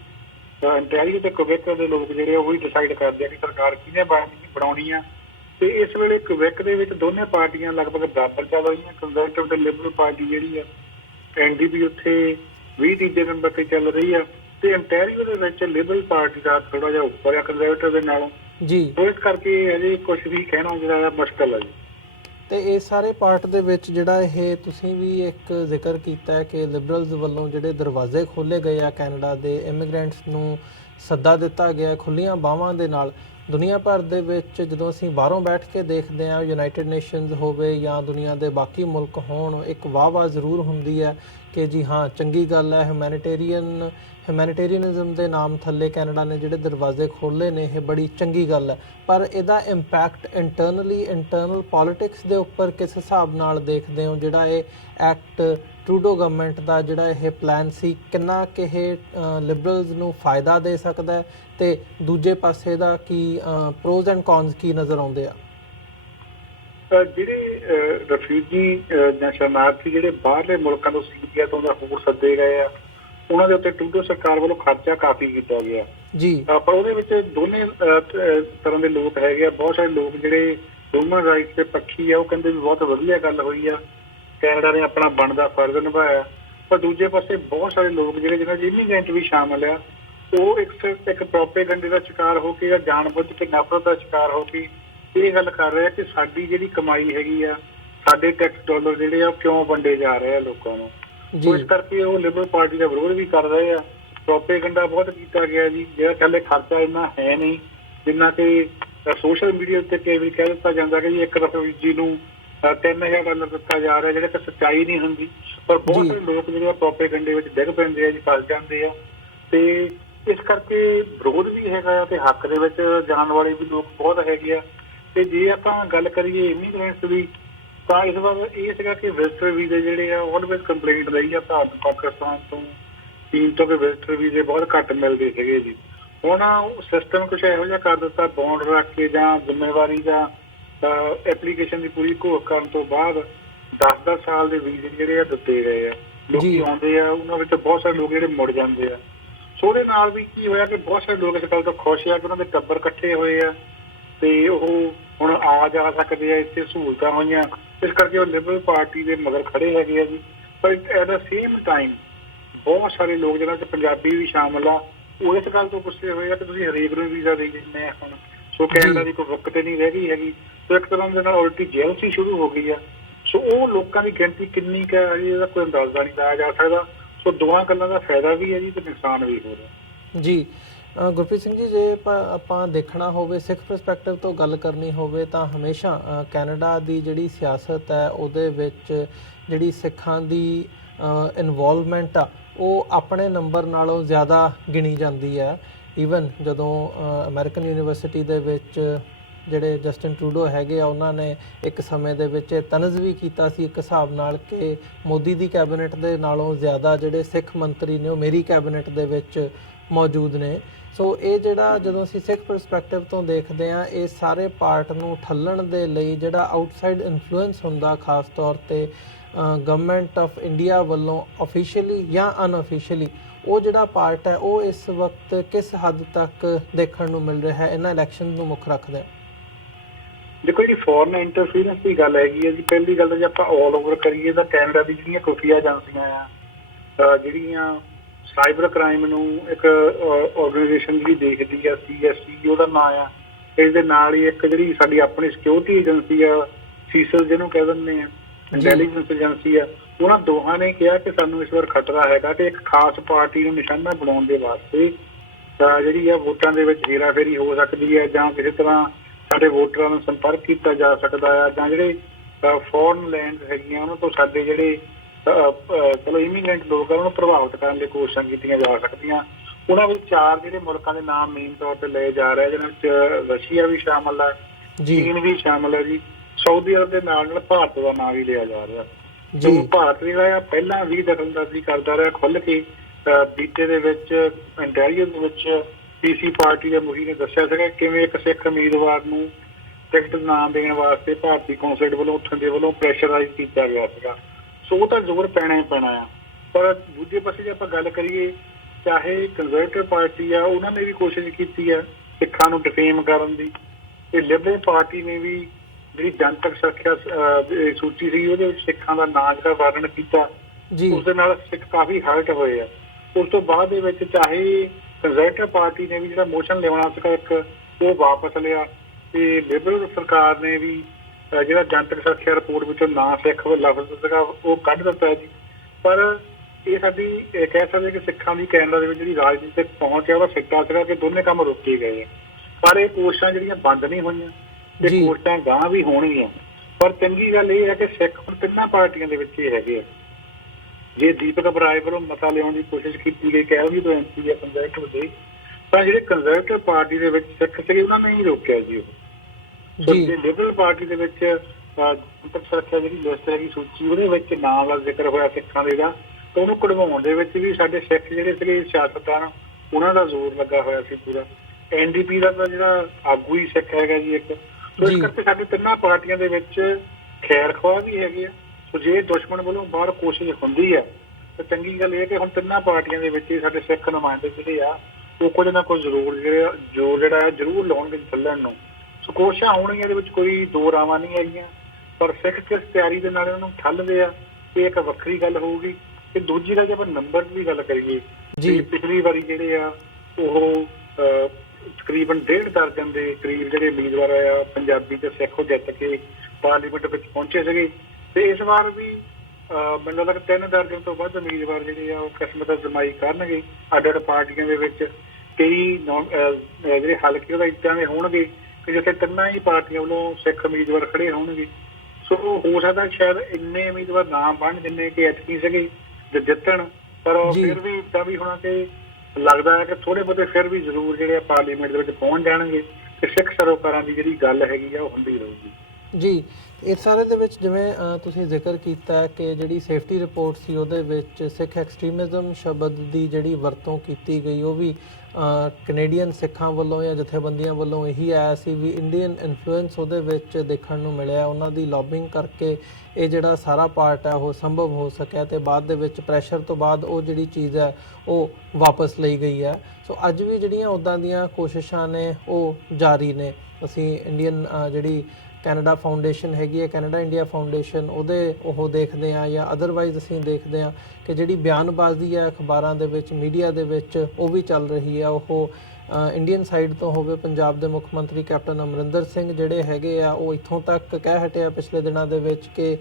ontario ਤੇ ਕੁਬੈਕ ਦੇ ਲੋਕ ਜਿਹੜੇ ਉਹੀ ਡਿਸਾਈਡ ਕਰਦੇ ਆ ਕਿ ਸਰਕਾਰ ਕਿਹਨੇ ਬਣਾਉਣੀ ਆ। ਤੇ ਇਸ ਵੇਲੇ ਕੁਬੈਕ ਦੇ ਵਿੱਚ ਦੋਨੇ ਪਾਰਟੀਆਂ ਲਗਭਗ ਬਰਾਬਰ ਚੱਲ ਰਹੀਆਂ। ਕੰਜ਼ਰਵੇਟਿਵ ਤੇ ਲਿਬਰਲ ਪਾਰਟੀ ਜਿਹੜੀ ਆ NDP ਉੱਥੇ 20 ਤੀਜੇ ਨੰਬਰ ਤੇ ਚੱਲ ਰਹੀ ਆ ਤੇ ontario ਦੇ ਵਿੱਚ ਲਿਬਰਲ ਪਾਰਟੀ ਦਾ ਥੋੜਾ ਜਿਹਾ ਉੱਪਰ ਆ ਕੰਜ਼ਰਵੇਟਿਵ ਦੇ ਨਾਲੋਂ ਜੀ। ਇਸ ਕਰਕੇ ਅਜੇ ਕੁਝ ਵੀ ਕਹਿਣਾ ਜਿਹੜਾ ਮੁਸ਼ਕਲ ਹੈ ਜੀ। ਤੇ ਇਸ ਸਾਰੇ ਪਾਰਟ ਦੇ ਵਿੱਚ ਜਿਹੜਾ ਇਹ ਤੁਸੀਂ ਵੀ ਇੱਕ ਜ਼ਿਕਰ ਕੀਤਾ ਹੈ ਕਿ ਲਿਬਰਲਸ ਵੱਲੋਂ ਜਿਹੜੇ ਦਰਵਾਜ਼ੇ ਖੋਲ੍ਹੇ ਗਏ ਆ ਕੈਨੇਡਾ ਦੇ ਇਮੀਗ੍ਰੈਂਟਸ ਨੂੰ ਸੱਦਾ ਦਿੱਤਾ ਗਿਆ ਖੁੱਲ੍ਹੀਆਂ ਬਾਹਾਂ ਦੇ ਨਾਲ। ਦੁਨੀਆ ਭਰ ਦੇ ਵਿੱਚ ਜਦੋਂ ਅਸੀਂ ਬਾਹਰੋਂ ਬੈਠ ਕੇ ਦੇਖਦੇ ਹਾਂ, ਯੂਨਾਈਟਿਡ ਨੇਸ਼ਨਸ ਹੋਵੇ ਜਾਂ ਦੁਨੀਆ ਦੇ ਬਾਕੀ ਮੁਲਕ ਹੋਣ, ਇੱਕ ਵਾਹ ਜ਼ਰੂਰ ਹੁੰਦੀ ਹੈ ਕਿ ਜੀ ਹਾਂ ਚੰਗੀ ਗੱਲ ਹੈ, ਹਿਊਮੈਨਿਟੇਰੀਅਨਿਜ਼ਮ ਦੇ ਨਾਮ ਥੱਲੇ ਕੈਨੇਡਾ ਨੇ ਜਿਹੜੇ ਦਰਵਾਜ਼ੇ ਖੋਲ੍ਹੇ ਨੇ ਇਹ ਬੜੀ ਚੰਗੀ ਗੱਲ ਹੈ। ਪਰ ਇਹਦਾ ਇੰਪੈਕਟ ਇੰਟਰਨਲ ਪੋਲੀਟਿਕਸ ਦੇ ਉੱਪਰ ਕਿਸ ਹਿਸਾਬ ਨਾਲ ਦੇਖਦੇ ਹੋ? ਜਿਹੜਾ ਇਹ ਐਕਟ ਟਰੂਡੋ ਗਵਰਨਮੈਂਟ ਦਾ ਜਿਹੜਾ ਇਹ ਪਲਾਨ ਸੀ, ਕਿੰਨਾ ਕਿ ਇਹ ਲਿਬਰਲਸ ਨੂੰ ਫਾਇਦਾ ਦੇ ਸਕਦਾ ਹੈ ਤੇ ਦੂਜੇ ਪਾਸੇ ਦਾ ਕੀ ਪ੍ਰੋਜ਼ ਐਂਡ ਕੌਨਸ ਕੀ ਨਜ਼ਰ ਆਉਂਦੇ ਆ? ਜਿਹੜੇ ਰਫਿਊਜੀ ਜਾਂ ਸ਼ਰਨਾਰਥੀ ਜਿਹੜੇ ਬਾਹਰਲੇ ਮੁਲਕਾਂ ਤੋਂ ਸੀਰੀਆ ਤੋਂ ਜਾਂ ਹੋਰ ਸੱਦੇ ਗਏ ਆ ਉਹਨਾਂ ਦੇ ਉੱਤੇ ਟਰੂਡੋ ਸਰਕਾਰ ਵੱਲੋਂ ਖਰਚਾ ਕਾਫੀ ਕੀਤਾ ਗਿਆ ਜੀ। ਪਰ ਉਹਦੇ ਵਿੱਚ ਦੋਨੇ ਤਰ੍ਹਾਂ ਦੇ ਲੋਕ ਹੈਗੇ ਆ। ਬਹੁਤ ਸਾਰੇ ਲੋਕ ਜਿਹੜੇ ਹਿਊਮਨ ਰਾਈਟਸ ਦੇ ਪੱਖੀ ਆ ਉਹ ਕਹਿੰਦੇ ਵੀ ਬਹੁਤ ਵਧੀਆ ਗੱਲ ਹੋਈ ਆ, ਕੈਨੇਡਾ ਨੇ ਆਪਣਾ ਬਣਦਾ ਫਰਜ਼ ਨਿਭਾਇਆ। ਪਰ ਦੂਜੇ ਪਾਸੇ ਬਹੁਤ ਸਾਰੇ ਲੋਕ ਜਿਹੜੇ ਜਿਹਨਾਂ 'ਚ ਇਮੀਗ੍ਰੈਂਟ ਵੀ ਸ਼ਾਮਲ ਆ ਉਹ ਇੱਕ ਪ੍ਰੋਪੇਗੰਡੇ ਦਾ ਸ਼ਿਕਾਰ ਹੋ ਕੇ ਜਾਂ ਜਾਣਬੁੱਝ ਕੇ ਨਫ਼ਰਤ ਦਾ ਸ਼ਿਕਾਰ ਹੋ ਕੇ ਇਹ ਗੱਲ ਕਰ ਰਹੇ ਆ ਕਿ ਸਾਡੀ ਜਿਹੜੀ ਕਮਾਈ ਹੈਗੀ ਆ, ਸਾਡੇ ਟੈਕਸ ਡਾਲਰ ਜਿਹੜੇ ਆ ਉਹ ਕਿਉਂ ਵੰਡੇ ਜਾ ਰਹੇ ਆ ਲੋਕਾਂ ਨੂੰ। ਸੋ ਇਸ ਕਰਕੇ ਉਹ ਲਿਬਰਲ ਪਾਰਟੀ ਦਾ ਵਿਰੋਧ ਵੀ ਕਰ ਰਹੇ ਆ। ਪ੍ਰੋਪੇਗੈਂਡਾ ਬਹੁਤ ਕੀਤਾ ਗਿਆ ਜੀ, ਜਿਹੜਾ ਥੱਲੇ ਖਰਚਾ ਇੰਨਾ ਹੈ ਨਹੀਂ ਜਿੰਨਾ ਕਿ ਸੋਸ਼ਲ ਮੀਡੀਆ ਉੱਤੇ ਕਈ ਵਾਰੀ ਕਹਿ ਦਿੱਤਾ ਜਾਂਦਾ ਕਿ ਜੀ ਇੱਕ ਰਫੂਜੀ ਨੂੰ $3000 ਦਿੱਤਾ ਜਾ ਰਿਹਾ, ਜਿਹੜਾ ਕਿ ਸੱਚਾਈ ਨਹੀਂ ਹੁੰਦੀ। ਪਰ ਬਹੁਤ ਸਾਰੇ ਲੋਕ ਜਿਹੜੇ ਪ੍ਰੋਪੇਗੈਂਡੇ ਵਿੱਚ ਡਿੱਗ ਪੈਂਦੇ ਆ ਜੀ, ਫਸ ਜਾਂਦੇ ਆ। ਤੇ ਇਸ ਕਰਕੇ ਵਿਰੋਧ ਵੀ ਹੈਗਾ ਆ ਤੇ ਹੱਕ ਦੇ ਵਿੱਚ ਜਾਣ ਵਾਲੇ ਵੀ ਲੋਕ ਬਹੁਤ ਹੈਗੇ ਆ। ਤੇ ਜੇ ਆਪਾਂ ਗੱਲ ਕਰੀਏ ਇਮੀਗ੍ਰੈਂਟਸ ਦੀ, ਤਾਂ ਇਸ ਵਾਰ ਇਹ ਸੀਗਾ ਕਿ ਵਿਜ਼ਟਰ ਵੀਜ਼ੇ ਜਿਹੜੇ ਆ ਆਲਵੇਜ਼ ਕੰਪਲੇਂਟ ਰਹੀ ਆ ਭਾਰਤ ਪਾਕਿਸਤਾਨ ਤੋਂ, ਚੀਨ ਤੋਂ ਕਿ ਵਿਜ਼ਟਰ ਵੀਜ਼ੇ ਬਹੁਤ ਘੱਟ ਮਿਲਦੇ ਸੀਗੇ ਜੀ। ਹੁਣ ਸਿਸਟਮ ਕੁਛ ਇਹੋ ਜਿਹਾ ਕਰ ਦਿੱਤਾ, ਬੌਂਡ ਰੱਖ ਕੇ ਜਾਂ ਜ਼ਿੰਮੇਵਾਰੀ ਜਾਂ ਐਪਲੀਕੇਸ਼ਨ ਦੀ ਪੂਰੀ ਘੋਖ ਕਰਨ ਤੋਂ ਬਾਅਦ 10-10 ਸਾਲ ਦੇ ਵੀਜ਼ੇ ਜਿਹੜੇ ਆ ਦਿੱਤੇ ਗਏ ਆ। ਲੋਕੀ ਆਉਂਦੇ ਆ, ਉਹਨਾਂ ਵਿੱਚ ਬਹੁਤ ਸਾਰੇ ਲੋਕ ਜਿਹੜੇ ਮੁੜ ਜਾਂਦੇ ਆ। ਸੋ ਉਹਦੇ ਨਾਲ ਵੀ ਕੀ ਹੋਇਆ ਕਿ ਬਹੁਤ ਸਾਰੇ ਲੋਕ ਇਸ ਗੱਲ ਤੋਂ ਖੁਸ਼ ਆ ਕਿ ਉਹਨਾਂ ਦੇ ਟੱਬਰ ਇਕੱਠੇ ਹੋਏ ਆ ਤੇ ਉਹ ਹੁਣ ਆ ਜਾ ਸਕਦੇ ਆ, ਇੱਥੇ ਸਹੂਲਤਾਂ ਹੋਈਆਂ। ਇਸ ਕਰਕੇ ਉਹ ਲਿਬਰਲ ਪਾਰਟੀ ਦੇ ਮਗਰ ਖੜੇ ਹੈਗੇ ਆ ਜੀ। ਪਰ ਐਟ ਦਾ ਸੇਮ ਟਾਈਮ ਬਹੁਤ ਸਾਰੇ ਲੋਕ ਜਿਹਨਾਂ 'ਚ ਪੰਜਾਬੀ ਵੀ ਸ਼ਾਮਲ ਆ, ਉਹ ਇਸ ਗੱਲ ਤੋਂ ਗੁੱਸੇ ਹੋਏ ਆ ਕਿ ਤੁਸੀਂ ਹਰੇਕ ਨੂੰ ਵੀਜ਼ਾ ਦੇ ਦਿੰਦੇ ਆ ਹੁਣ। ਸੋ ਕੈਨੇਡਾ ਦੀ ਕੋਈ ਵਕਤ ਨਹੀਂ ਰਹਿ ਗਈ ਹੈਗੀ। ਸੋ ਇੱਕ ਤਰ੍ਹਾਂ ਦੇ ਨਾਲ ਉਲਟੀ ਜੈਲਸੀ ਸ਼ੁਰੂ ਹੋ ਗਈ ਆ। ਸੋ ਉਹ ਲੋਕਾਂ ਦੀ ਗਿਣਤੀ ਕਿੰਨੀ ਕੁ ਹੈ ਜੀ, ਇਹਦਾ ਕੋਈ ਅੰਦਾਜ਼ਾ ਨਹੀਂ ਲਾਇਆ ਜਾ ਸਕਦਾ। ਸੋ ਦੋਵਾਂ ਗੱਲਾਂ ਦਾ ਫਾਇਦਾ ਵੀ ਹੈ ਜੀ ਤੇ ਨੁਕਸਾਨ ਵੀ ਹੋ ਰਿਹਾ ਜੀ। ਗੁਰਪ੍ਰੀਤ ਸਿੰਘ ਜੀ, ਜੇ ਆਪਾਂ ਦੇਖਣਾ ਹੋਵੇ ਸਿੱਖ ਪਰਸਪੈਕਟਿਵ ਤੋਂ ਗੱਲ ਕਰਨੀ ਹੋਵੇ ਤਾਂ ਹਮੇਸ਼ਾ ਕੈਨੇਡਾ ਦੀ ਜਿਹੜੀ ਸਿਆਸਤ ਹੈ ਉਹਦੇ ਵਿੱਚ ਜਿਹੜੀ ਸਿੱਖਾਂ ਦੀ ਇਨਵੋਲਵਮੈਂਟ ਆ ਉਹ ਆਪਣੇ ਨੰਬਰ ਨਾਲੋਂ ਜ਼ਿਆਦਾ ਗਿਣੀ ਜਾਂਦੀ ਹੈ। ਈਵਨ ਜਦੋਂ ਅਮਰੀਕਨ ਯੂਨੀਵਰਸਿਟੀ ਦੇ ਵਿੱਚ ਜਿਹੜੇ ਜਸਟਿਨ ਟਰੂਡੋ ਹੈਗੇ ਆ, ਉਹਨਾਂ ਨੇ ਇੱਕ ਸਮੇਂ ਦੇ ਵਿੱਚ ਤਨਜ਼ ਵੀ ਕੀਤਾ ਸੀ ਇੱਕ ਹਿਸਾਬ ਨਾਲ ਕਿ ਮੋਦੀ ਦੀ ਕੈਬਨਿਟ ਦੇ ਨਾਲੋਂ ਜ਼ਿਆਦਾ ਜਿਹੜੇ ਸਿੱਖ ਮੰਤਰੀ ਨੇ ਉਹ ਮੇਰੀ ਕੈਬਨਿਟ ਦੇ ਵਿੱਚ ਮੌਜੂਦ ਨੇ। ਸੋ ਇਹ ਜਿਹੜਾ ਜਦੋਂ ਅਸੀਂ ਸਿੱਖ ਪਰਸਪੈਕਟਿਵ ਤੋਂ ਦੇਖਦੇ ਹਾਂ, ਇਹ ਸਾਰੇ ਪਾਰਟ ਨੂੰ ਠੱਲਣ ਦੇ ਲਈ ਜਿਹੜਾ ਆਊਟਸਾਈਡ ਇਨਫਲੂਐਂਸ ਹੁੰਦਾ, ਖਾਸ ਤੌਰ 'ਤੇ ਗਵਰਨਮੈਂਟ ਆਫ ਇੰਡੀਆ ਵੱਲੋਂ ਅਫੀਸ਼ੀਅਲੀ ਜਾਂ ਅਨਅਫੀਸ਼ੀਅਲੀ, ਉਹ ਜਿਹੜਾ ਪਾਰਟ ਹੈ ਉਹ ਇਸ ਵਕਤ ਕਿਸ ਹੱਦ ਤੱਕ ਦੇਖਣ ਨੂੰ ਮਿਲ ਰਿਹਾ ਹੈ ਇਹਨਾਂ ਇਲੈਕਸ਼ਨ ਨੂੰ ਮੁੱਖ ਰੱਖਦੇ? ਦੇਖੋ ਜੀ, ਫੋਰਨ ਇੰਟਰਫੀਰੈਂਸ ਦੀ ਗੱਲ ਹੈਗੀ ਹੈ ਜੀ। ਪਹਿਲੀ ਗੱਲ ਤਾਂ ਜੇ ਆਪਾਂ ਆਲ ਓਵਰ ਕਰੀਏ ਤਾਂ ਕੈਨੇਡਾ ਦੀ ਜਿਹੜੀਆਂ ਖੁਫੀਆ ਏਜੰਸੀਆਂ ਆ, ਜਿਹੜੀਆਂ ਸਾਈਬਰ ਕ੍ਰਾਈਮ ਨੂੰ ਇੱਕ ਆਰਗੇਨਾਈਜੇਸ਼ਨ ਜਿਹੜੀ ਦੇਖਦੀ ਆ, CSC ਉਹਦਾ ਨਾਂ ਆ। ਇਸ ਦੇ ਨਾਲ ਹੀ ਇੱਕ ਜਿਹੜੀ ਸਾਡੀ ਆਪਣੀ ਸਿਕਿਉਰਿਟੀ ਏਜੰਸੀ ਆ, ਸੀਸਲ ਜਿਹਨੂੰ ਕਹਿ ਦਿੰਦੇ ਆ, ਇੰਟੈਲੀਜੈਂਸ ਏਜੰਸੀ ਆ, ਉਹਨਾਂ ਦੋਹਾਂ ਨੇ ਕਿਹਾ ਕਿ ਸਾਨੂੰ ਇਸ ਵਾਰ ਖਤਰਾ ਹੈਗਾ ਕਿ ਇੱਕ ਖਾਸ ਪਾਰਟੀ ਨੂੰ ਨਿਸ਼ਾਨਾ ਬਣਾਉਣ ਦੇ ਵਾਸਤੇ ਜਿਹੜੀ ਆ ਵੋਟਾਂ ਦੇ ਵਿੱਚ ਹੇਰਾਫੇਰੀ ਹੋ ਸਕਦੀ ਹੈ, ਜਾਂ ਕਿਸੇ ਤਰ੍ਹਾਂ ਸਾਡੇ ਵੋਟਰਾਂ ਨੂੰ ਸੰਪਰਕ ਕੀਤਾ ਜਾ ਸਕਦਾ ਆ, ਜਾਂ ਜਿਹੜੇ ਫੋਰਨ ਲੈਂਡ ਹੈਗੀਆਂ ਉਹਨਾਂ ਤੋਂ ਸਾਡੇ ਜਿਹੜੇ ਚਲੋ ਇਮੀਗ੍ਰੈਂਟ ਲੋਕ ਆ ਉਹਨਾਂ ਨੂੰ ਪ੍ਰਭਾਵਿਤ ਕਰਨ ਲਈ ਕੋਸ਼ਿਸ਼ਾਂ ਕੀਤੀਆਂ ਜਾ ਸਕਦੀਆਂ। ਉਹਨਾਂ ਵਿੱਚ 4 ਜਿਹੜੇ ਮੁਲਕਾਂ ਦੇ ਨਾਮ ਮੇਨ ਤੌਰ ਤੇ ਲਏ ਜਾ ਰਹੇ, ਜਿਹਨਾਂ ਵਿੱਚ ਰਸ਼ੀਆ ਵੀ ਸ਼ਾਮਲ ਹੈ, ਚੀਨ ਵੀ ਸ਼ਾਮਲ ਹੈ ਜੀ, ਸਾਊਦੀ ਅਰਬ ਦੇ ਨਾਲ ਭਾਰਤ ਦਾ ਨਾਂ ਵੀ ਲਿਆ ਜਾ ਰਿਹਾ। ਜੋ ਭਾਰਤ ਜਿਹੜਾ ਆ ਪਹਿਲਾਂ ਵੀ ਦਖਲਅੰਦਾਜ਼ੀ ਕਰਦਾ ਰਿਹਾ ਖੁੱਲ੍ਹ ਕੇ। ਬੀਤੇ ਦੇ ਵਿੱਚ ਇੰਟੈਰੀਅਰ ਦੇ ਵਿੱਚ PC ਪਾਰਟੀ ਦੇ ਮੁਖੀ ਨੇ ਦੱਸਿਆ ਸੀਗਾ ਕਿਵੇਂ ਇੱਕ ਸਿੱਖ ਉਮੀਦਵਾਰ ਨੂੰ ਟਿਕਟ ਨਾ ਦੇਣ ਵਾਸਤੇ ਭਾਰਤੀ ਕੌਂਸਲੇਟ ਵੱਲੋਂ ਉੱਥੋਂ ਦੇ ਵੱਲੋਂ ਪ੍ਰੈਸ਼ਰਾਈਜ਼ ਕੀਤਾ ਗਿਆ ਸੀਗਾ। ਸੋ ਉਹ ਤਾਂ ਜ਼ੋਰ ਪੈਣਾ ਹੀ ਪੈਣਾ ਆ। ਪਰ ਦੂਜੇ ਪਾਸੇ ਜੇ ਆਪਾਂ ਗੱਲ ਕਰੀਏ, ਚਾਹੇ ਕੰਜ਼ਰਵੇਟਿਵ ਪਾਰਟੀ ਆ, ਉਹਨਾਂ ਨੇ ਵੀ ਕੋਸ਼ਿਸ਼ ਕੀਤੀ ਆ ਸਿੱਖਾਂ ਨੂੰ ਡਿਫੇਮ ਕਰਨ ਦੀ, ਤੇ ਲਿਬਰਲ ਪਾਰਟੀ ਨੇ ਵੀ ਜਿਹੜੀ ਜਨਤਕ ਸੁਰੱਖਿਆ ਸੂਚੀ ਸੀ ਉਹਦੇ ਵਿੱਚ ਸਿੱਖਾਂ ਦਾ ਨਾਂ ਜਿਹੜਾ ਵਰਣਨ ਕੀਤਾ, ਉਸ ਦੇ ਨਾਲ ਸਿੱਖ ਕਾਫੀ ਹਰਟ ਹੋਏ ਆ। ਉਸ ਤੋਂ ਬਾਅਦ ਦੇ ਵਿੱਚ ਚਾਹੇ ਕੰਜ਼ਰਵੇਟਿਵ ਪਾਰਟੀ ਨੇ ਵੀ ਜਿਹੜਾ ਮੋਸ਼ਨ ਲਿਆਉਣਾ ਸੀਗਾ ਇੱਕ, ਉਹ ਵਾਪਸ ਲਿਆ, ਤੇ ਲਿਬਰਲ ਸਰਕਾਰ ਨੇ ਵੀ ਜਿਹੜਾ ਜਨਤਕ ਸੁਰੱਖਿਆ ਰਿਪੋਰਟ ਵਿੱਚੋਂ ਨਾਂ ਸਿੱਖ ਲਫ਼ਜ਼ ਸੀਗਾ ਉਹ ਕੱਢ ਦਿੱਤਾ ਜੀ। ਪਰ ਇਹ ਸਾਡੀ ਕਹਿ ਸਕਦੇ ਕਿ ਸਿੱਖਾਂ ਦੀ ਕੈਨੇਡਾ ਦੇ ਵਿੱਚ ਜਿਹੜੀ ਰਾਜਨੀਤਿਕ ਪਹੁੰਚ ਹੈ ਉਹਦਾ ਸਿੱਟਾ ਸੀਗਾ ਕਿ ਦੋਨੇ ਕੰਮ ਰੋਕੇ ਗਏ ਆ। ਪਰ ਇਹ ਕੋਸ਼ਿਸ਼ਾਂ ਜਿਹੜੀਆਂ ਬੰਦ ਨਹੀਂ ਹੋਈਆਂ ਤੇ ਕੋਸ਼ਿਸ਼ਾਂ ਗਾਂਹ ਵੀ ਹੋਣਗੀਆਂ। ਪਰ ਚੰਗੀ ਗੱਲ ਇਹ ਹੈ ਕਿ ਸਿੱਖ ਹੁਣ ਤਿੰਨਾਂ ਪਾਰਟੀਆਂ ਦੇ ਵਿੱਚ ਹੀ ਹੈਗੇ ਆ। ਜੇ ਦੀਪਕ ਬਰਾਏ ਵੱਲੋਂ ਮਤਾ ਲਿਆਉਣ ਦੀ ਕੋਸ਼ਿਸ਼ ਕੀਤੀ ਗਈ, ਕਹਿ ਵੀ ਤੋਂ MP ਹੈ ਕੰਜ਼ਰਵੇਟਿਵ ਦੇ, ਤਾਂ ਜਿਹੜੇ ਕੰਜ਼ਰਵੇਟਿਵ ਪਾਰਟੀ ਦੇ ਵਿੱਚ ਸਿੱਖ ਸੀਗੇ ਉਹਨਾਂ ਨੇ ਹੀ ਰੋਕਿਆ ਜੀ ਉਹ। ਜੇ ਲਿਬਰਲ ਪਾਰਟੀ ਦੇ ਵਿੱਚ ਜਨਤਕ ਸੁਰੱਖਿਆ ਜਿਹੜੀ ਲਿਸਟ ਹੈਗੀ ਸੂਚੀ, ਉਹਦੇ ਵਿੱਚ ਨਾਮ ਦਾ ਜ਼ਿਕਰ ਹੋਇਆ ਸਿੱਖਾਂ ਦੇ ਦਾ, ਤਾਂ ਉਹਨੂੰ ਕਢਵਾਉਣ ਦੇ ਵਿੱਚ ਵੀ ਸਾਡੇ ਸਿੱਖ ਜਿਹੜੇ ਸੀਗੇ ਸਿਆਸਤਦਾਨ, ਉਹਨਾਂ ਦਾ ਜ਼ੋਰ ਲੱਗਾ ਹੋਇਆ ਸੀ ਪੂਰਾ। NDP ਦਾ ਤਾਂ ਜਿਹੜਾ ਆਗੂ ਹੀ ਸਿੱਖ ਹੈਗਾ ਜੀ ਇੱਕ। ਸੋ ਇਸ ਕਰਕੇ ਸਾਡੇ ਤਿੰਨਾਂ ਪਾਰਟੀਆਂ ਦੇ ਵਿੱਚ ਖੈਰ ਖਵਾਹ ਵੀ ਹੈਗੇ ਆ। ਸੋ ਜੇ ਦੁਸ਼ਮਣ ਵੱਲੋਂ ਬਾਹਰ ਕੋਸ਼ਿਸ਼ ਹੁੰਦੀ ਹੈ ਤਾਂ ਚੰਗੀ ਗੱਲ ਇਹ ਕਿ ਹੁਣ ਤਿੰਨਾਂ ਪਾਰਟੀਆਂ ਦੇ ਵਿੱਚ ਹੀ ਸਾਡੇ ਸਿੱਖ ਨੁਮਾਇੰਦੇ ਜਿਹੜੇ ਆ ਉਹ ਕੁਝ ਨਾ ਕੁਝ ਜ਼ਰੂਰ ਜਿਹੜਾ ਹੈ ਜ਼ਰੂਰ ਲਾਉਣਗੇ ਚੱਲਣ ਨੂੰ। ਸੋ ਕੋਸ਼ਿਸ਼ਾਂ ਹੋਣਗੀਆਂ, ਇਹਦੇ ਵਿੱਚ ਕੋਈ ਦੋ ਰਾਵਾਂ ਨਹੀਂ ਹੈਗੀਆਂ। ਪਰ ਸਿੱਖ ਕਿਸ ਤਿਆਰੀ ਦੇ ਨਾਲ ਉਹਨੂੰ ਠੱਲਦੇ ਆ ਇਹ ਇੱਕ ਵੱਖਰੀ ਗੱਲ ਹੋਊਗੀ। ਤੇ ਦੂਜੀ ਗੱਲ ਜੇ ਆਪਾਂ ਨੰਬਰ ਦੀ ਗੱਲ ਕਰੀਏ, ਪਿਛਲੀ ਵਾਰੀ ਜਿਹੜੇ ਆ ਉਹ ਤਕਰੀਬਨ 1.5 ਦਰਜਨ ਦੇ ਕਰੀਬ ਜਿਹੜੇ ਉਮੀਦਵਾਰ ਆ ਪੰਜਾਬੀ ਤੇ ਸਿੱਖ ਉਹ ਜਿੱਤ ਕੇ ਪਾਰਲੀਮੈਂਟ ਵਿੱਚ ਪਹੁੰਚੇ ਸੀਗੇ। ਤੇ ਇਸ ਵਾਰ ਵੀ ਮੈਨੂੰ ਲੱਗਦਾ 3 ਦਰਜਨ ਤੋਂ ਵੱਧ ਉਮੀਦਵਾਰ ਜਿਹੜੇ ਆ ਉਹ ਕਿਸਮਤ ਅਜ਼ਮਾਈ ਕਰਨਗੇ ਅੱਡ ਅੱਡ ਪਾਰਟੀਆਂ ਦੇ ਵਿੱਚ। ਕਈ ਜਿਹੜੇ ਹਲਕੇ ਉਹਦਾ ਇੱਦਾਂ ਦੇ ਹੋਣਗੇ ਕਿ ਜਿੱਥੇ ਤਿੰਨਾਂ ਹੀ ਪਾਰਟੀਆਂ ਵੱਲੋਂ ਸਿੱਖ ਉਮੀਦਵਾਰ ਖੜੇ ਹੋਣਗੇ। ਸੋ ਹੋ ਸਕਦਾ ਸ਼ਾਇਦ ਇੰਨੇ ਉਮੀਦਵਾਰ ਨਾ ਬਣ ਜਿੰਨੇ ਕਿ ਐਤਕੀ ਸੀਗੇ ਜਿੱਤਣ, ਪਰ ਫਿਰ ਵੀ ਇੱਦਾਂ ਵੀ ਹੋਣਾ ਕਿ ਲੱਗਦਾ ਹੈ ਕਿ ਥੋੜੇ ਬਹੁਤੇ ਫਿਰ ਵੀ ਜ਼ਰੂਰ ਜਿਹੜੇ ਪਾਰਲੀਮੈਂਟ ਦੇ ਵਿੱਚ ਪਹੁੰਚ ਜਾਣਗੇ ਤੇ ਸਿੱਖ ਸਰੋਕਾਰਾਂ ਦੀ ਜਿਹੜੀ ਗੱਲ ਹੈਗੀ ਆ ਉਹ ਹੁੰਦੀ ਰਹੂਗੀ। ਜੀ, ਇਸ ਸਾਰੇ ਦੇ ਵਿੱਚ ਜਿਵੇਂ ਤੁਸੀਂ ਜ਼ਿਕਰ ਕੀਤਾ ਕਿ ਜਿਹੜੀ ਸੇਫਟੀ ਰਿਪੋਰਟ ਸੀ ਉਹਦੇ ਵਿੱਚ ਸਿੱਖ ਐਕਸਟ੍ਰੀਮਿਜ਼ਮ ਸ਼ਬਦ ਦੀ ਜਿਹੜੀ ਵਰਤੋਂ ਕੀਤੀ ਗਈ ਉਹ ਵੀ ਕੈਨੇਡੀਅਨ ਸਿੱਖਾਂ ਵੱਲੋਂ ਜਾਂ ਜਥੇਬੰਦੀਆਂ ਵੱਲੋਂ ਇਹੀ ਆਇਆ ਸੀ ਵੀ ਇੰਡੀਅਨ ਇਨਫਲੂਐਂਸ ਉਹਦੇ ਵਿੱਚ ਦੇਖਣ ਨੂੰ ਮਿਲਿਆ। ਉਹਨਾਂ ਦੀ ਲੌਬਿੰਗ ਕਰਕੇ ਇਹ ਜਿਹੜਾ ਸਾਰਾ ਪਾਰਟ ਹੈ ਉਹ ਸੰਭਵ ਹੋ ਸਕਿਆ ਤੇ ਬਾਅਦ ਦੇ ਵਿੱਚ ਪ੍ਰੈਸ਼ਰ ਤੋਂ ਬਾਅਦ ਉਹ ਜਿਹੜੀ ਚੀਜ਼ ਹੈ ਉਹ ਵਾਪਸ ਲਈ ਗਈ ਹੈ। ਸੋ ਅੱਜ ਵੀ ਜਿਹੜੀਆਂ ਉੱਦਾਂ ਦੀਆਂ ਕੋਸ਼ਿਸ਼ਾਂ ਨੇ ਉਹ ਜਾਰੀ ਨੇ। ਅਸੀਂ ਇੰਡੀਅਨ ਜਿਹੜੀ ਕੈਨੇਡਾ ਫਾਊਂਡੇਸ਼ਨ ਹੈਗੀ ਹੈ, ਕੈਨੇਡਾ ਇੰਡੀਆ ਫਾਊਂਡੇਸ਼ਨ, ਉਹਦੇ ਉਹ ਦੇਖਦੇ ਹਾਂ ਜਾਂ ਅਦਰਵਾਈਜ਼ ਅਸੀਂ ਦੇਖਦੇ ਹਾਂ ਕਿ ਜਿਹੜੀ ਬਿਆਨਬਾਜ਼ੀ ਹੈ ਅਖਬਾਰਾਂ ਦੇ ਵਿੱਚ, ਮੀਡੀਆ ਦੇ ਵਿੱਚ ਉਹ ਵੀ ਚੱਲ ਰਹੀ ਹੈ। ਉਹ ਇੰਡੀਅਨ ਸਾਈਡ ਤੋਂ ਹੋਵੇ, ਪੰਜਾਬ ਦੇ ਮੁੱਖ ਮੰਤਰੀ ਕੈਪਟਨ ਅਮਰਿੰਦਰ ਸਿੰਘ ਜਿਹੜੇ ਹੈਗੇ ਆ ਉਹ ਇੱਥੋਂ ਤੱਕ ਕਹਿ ਹਟਿਆ ਪਿਛਲੇ ਦਿਨਾਂ ਦੇ ਵਿੱਚ ਕਿ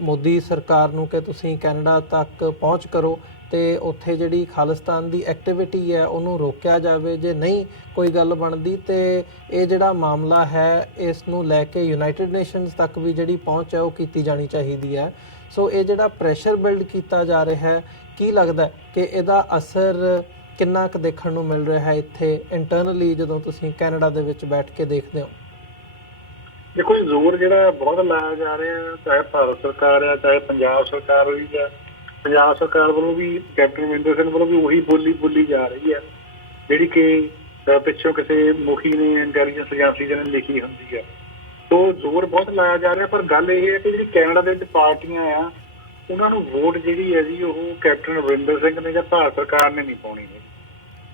ਮੋਦੀ ਸਰਕਾਰ ਨੂੰ ਕਿ ਤੁਸੀਂ ਕੈਨੇਡਾ ਤੱਕ ਪਹੁੰਚ ਕਰੋ ਤੇ ਉੱਥੇ ਜਿਹੜੀ ਖਾਲਿਸਤਾਨ ਦੀ ਐਕਟੀਵਿਟੀ ਹੈ ਉਹਨੂੰ ਰੋਕਿਆ ਜਾਵੇ। ਜੇ ਨਹੀਂ ਕੋਈ ਗੱਲ ਬਣਦੀ ਤੇ ਇਹ ਜਿਹੜਾ ਮਾਮਲਾ ਹੈ ਇਸ ਨੂੰ ਲੈ ਕੇ ਯੂਨਾਈਟਿਡ ਨੇਸ਼ਨਸ ਤੱਕ ਵੀ ਜਿਹੜੀ ਪਹੁੰਚ ਹੈ ਉਹ ਕੀਤੀ ਜਾਣੀ ਚਾਹੀਦੀ ਹੈ। ਸੋ ਇਹ ਜਿਹੜਾ ਪ੍ਰੈਸ਼ਰ ਬਿਲਡ ਕੀਤਾ ਜਾ ਰਿਹਾ ਹੈ, ਕੀ ਲੱਗਦਾ ਕਿ ਇਹਦਾ ਅਸਰ ਕਿੰਨਾ ਕੁ ਦੇਖਣ ਨੂੰ ਮਿਲ ਰਿਹਾ ਹੈ ਇੱਥੇ ਇੰਟਰਨਲੀ ਜਦੋਂ ਤੁਸੀਂ ਕੈਨੇਡਾ ਦੇ ਵਿੱਚ ਬੈਠ ਕੇ ਦੇਖਦੇ ਹੋ? ਦੇਖੋ, ਜ਼ੋਰ ਜਿਹੜਾ ਬਹੁਤ ਲਾਇਆ ਜਾ ਰਿਹਾ, ਚਾਹੇ ਭਾਰਤ ਸਰਕਾਰ ਆ ਚਾਹੇ ਪੰਜਾਬ ਸਰਕਾਰ ਹੋਈ ਆ। ਪੰਜਾਬ ਸਰਕਾਰ ਵੱਲੋਂ ਵੀ ਕੈਪਟਨ ਅਮਰਿੰਦਰ ਸਿੰਘ ਵੱਲੋਂ ਵੀ ਉਹੀ ਬੋਲੀ ਜਾ ਰਹੀ ਹੈ ਜਿਹੜੀ ਕਿ ਪਿੱਛੋਂ ਕਿਸੇ ਮੁਖੀ ਨੇ ਇੰਟੈਲੀਜੈਂਸ ਏਜੰਸੀ ਨੇ ਲਿਖੀ ਹੁੰਦੀ ਹੈ। ਸੋ ਜ਼ੋਰ ਬਹੁਤ ਲਾਇਆ ਜਾ ਰਿਹਾ, ਪਰ ਗੱਲ ਇਹ ਹੈ ਕਿ ਜਿਹੜੀ ਕੈਨੇਡਾ ਦੇ ਵਿੱਚ ਪਾਰਟੀਆਂ ਆ ਉਹਨਾਂ ਨੂੰ ਵੋਟ ਜਿਹੜੀ ਹੈ ਜੀ ਉਹ ਕੈਪਟਨ ਅਮਰਿੰਦਰ ਸਿੰਘ ਨੇ ਜਾਂ ਭਾਰਤ ਸਰਕਾਰ ਨੇ ਨਹੀਂ ਪਾਉਣੀ ਹੈ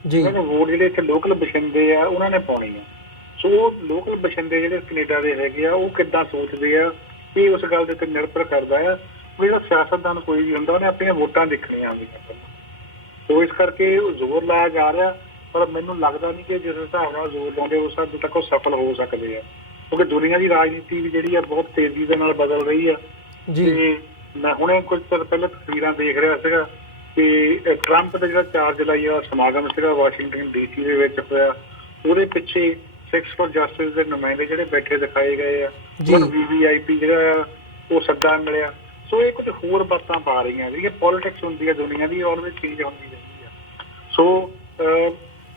ਜੀ। ਉਹਨਾਂ ਨੂੰ ਵੋਟ ਜਿਹੜੇ ਇੱਥੇ ਲੋਕਲ ਬਸ਼ਿੰਦੇ ਆ ਉਹਨਾਂ ਨੇ ਪਾਉਣੀ ਆ। ਸੋ ਲੋਕਲ ਬਸ਼ਿੰਦੇ ਜਿਹੜੇ ਕੈਨੇਡਾ ਦੇ ਹੈਗੇ ਆ ਉਹ ਕਿੱਦਾਂ ਸੋਚਦੇ ਆ ਇਹ ਉਸ ਗੱਲ ਦੇ ਉੱਤੇ ਨਿਰਭਰ ਕਰਦਾ ਆ। ਜਿਹੜਾ ਸਿਆਸਤਦਾਨ ਕੋਈ ਵੀ ਹੁੰਦਾ ਉਹਨੇ ਆਪਣੀਆਂ ਵੋਟਾਂ ਦੇਖਣੀਆਂ ਹੁੰਦੀਆਂ ਪਹਿਲਾਂ। ਸੋ ਇਸ ਕਰਕੇ ਜ਼ੋਰ ਲਾਇਆ ਜਾ ਰਿਹਾ, ਪਰ ਮੈਨੂੰ ਲੱਗਦਾ ਨਹੀਂ ਕਿ ਜਿਸ ਹਿਸਾਬ ਨਾਲ ਜ਼ੋਰ ਲਾਉਂਦੇ ਉਸ ਹੱਦ ਤੱਕ ਉਹ ਸਫਲ ਹੋ ਸਕਦੇ ਆ, ਕਿਉਂਕਿ ਦੁਨੀਆ ਦੀ ਰਾਜਨੀਤੀ ਵੀ ਜਿਹੜੀ ਆ ਬਹੁਤ ਤੇਜ਼ੀ ਦੇ ਨਾਲ ਬਦਲ ਰਹੀ ਆ। ਤੇ ਮੈਂ ਹੁਣੇ ਕੁਝ ਚਿਰ ਪਹਿਲਾਂ ਤਸਵੀਰਾਂ ਦੇਖ ਰਿਹਾ ਸੀਗਾ ਕਿ ਟਰੰਪ ਦਾ ਜਿਹੜਾ 4 ਜੁਲਾਈ ਦਾ ਸਮਾਗਮ ਸੀਗਾ ਵਾਸ਼ਿੰਗਟਨ DC ਦੇ ਵਿੱਚ ਹੋਇਆ, ਉਹਦੇ ਪਿੱਛੇ ਸਿਕਸ ਫॉर ਜਸਟਿਸ ਦੇ ਨੁਮਾਇੰਦੇ ਜਿਹੜੇ ਬੈਠੇ ਦਿਖਾਏ ਗਏ ਆ। VVIP ਜਿਹੜਾ ਉਹ ਸੱਦਾ ਮਿਲਿਆ। ਸੋ ਇਹ ਕੁਝ ਹੋਰ ਬਾਤਾਂ ਪਾ ਰਹੀਆਂ ਜਿਹੜੀਆਂ ਪੋਲੀਟਿਕਸ ਹੁੰਦੀ ਹੈ ਦੁਨੀਆ ਦੀ ਔਰ ਵਿੱਚ ਚੀਜ਼ ਹੁੰਦੀ ਰਹਿੰਦੀ ਆ। ਸੋ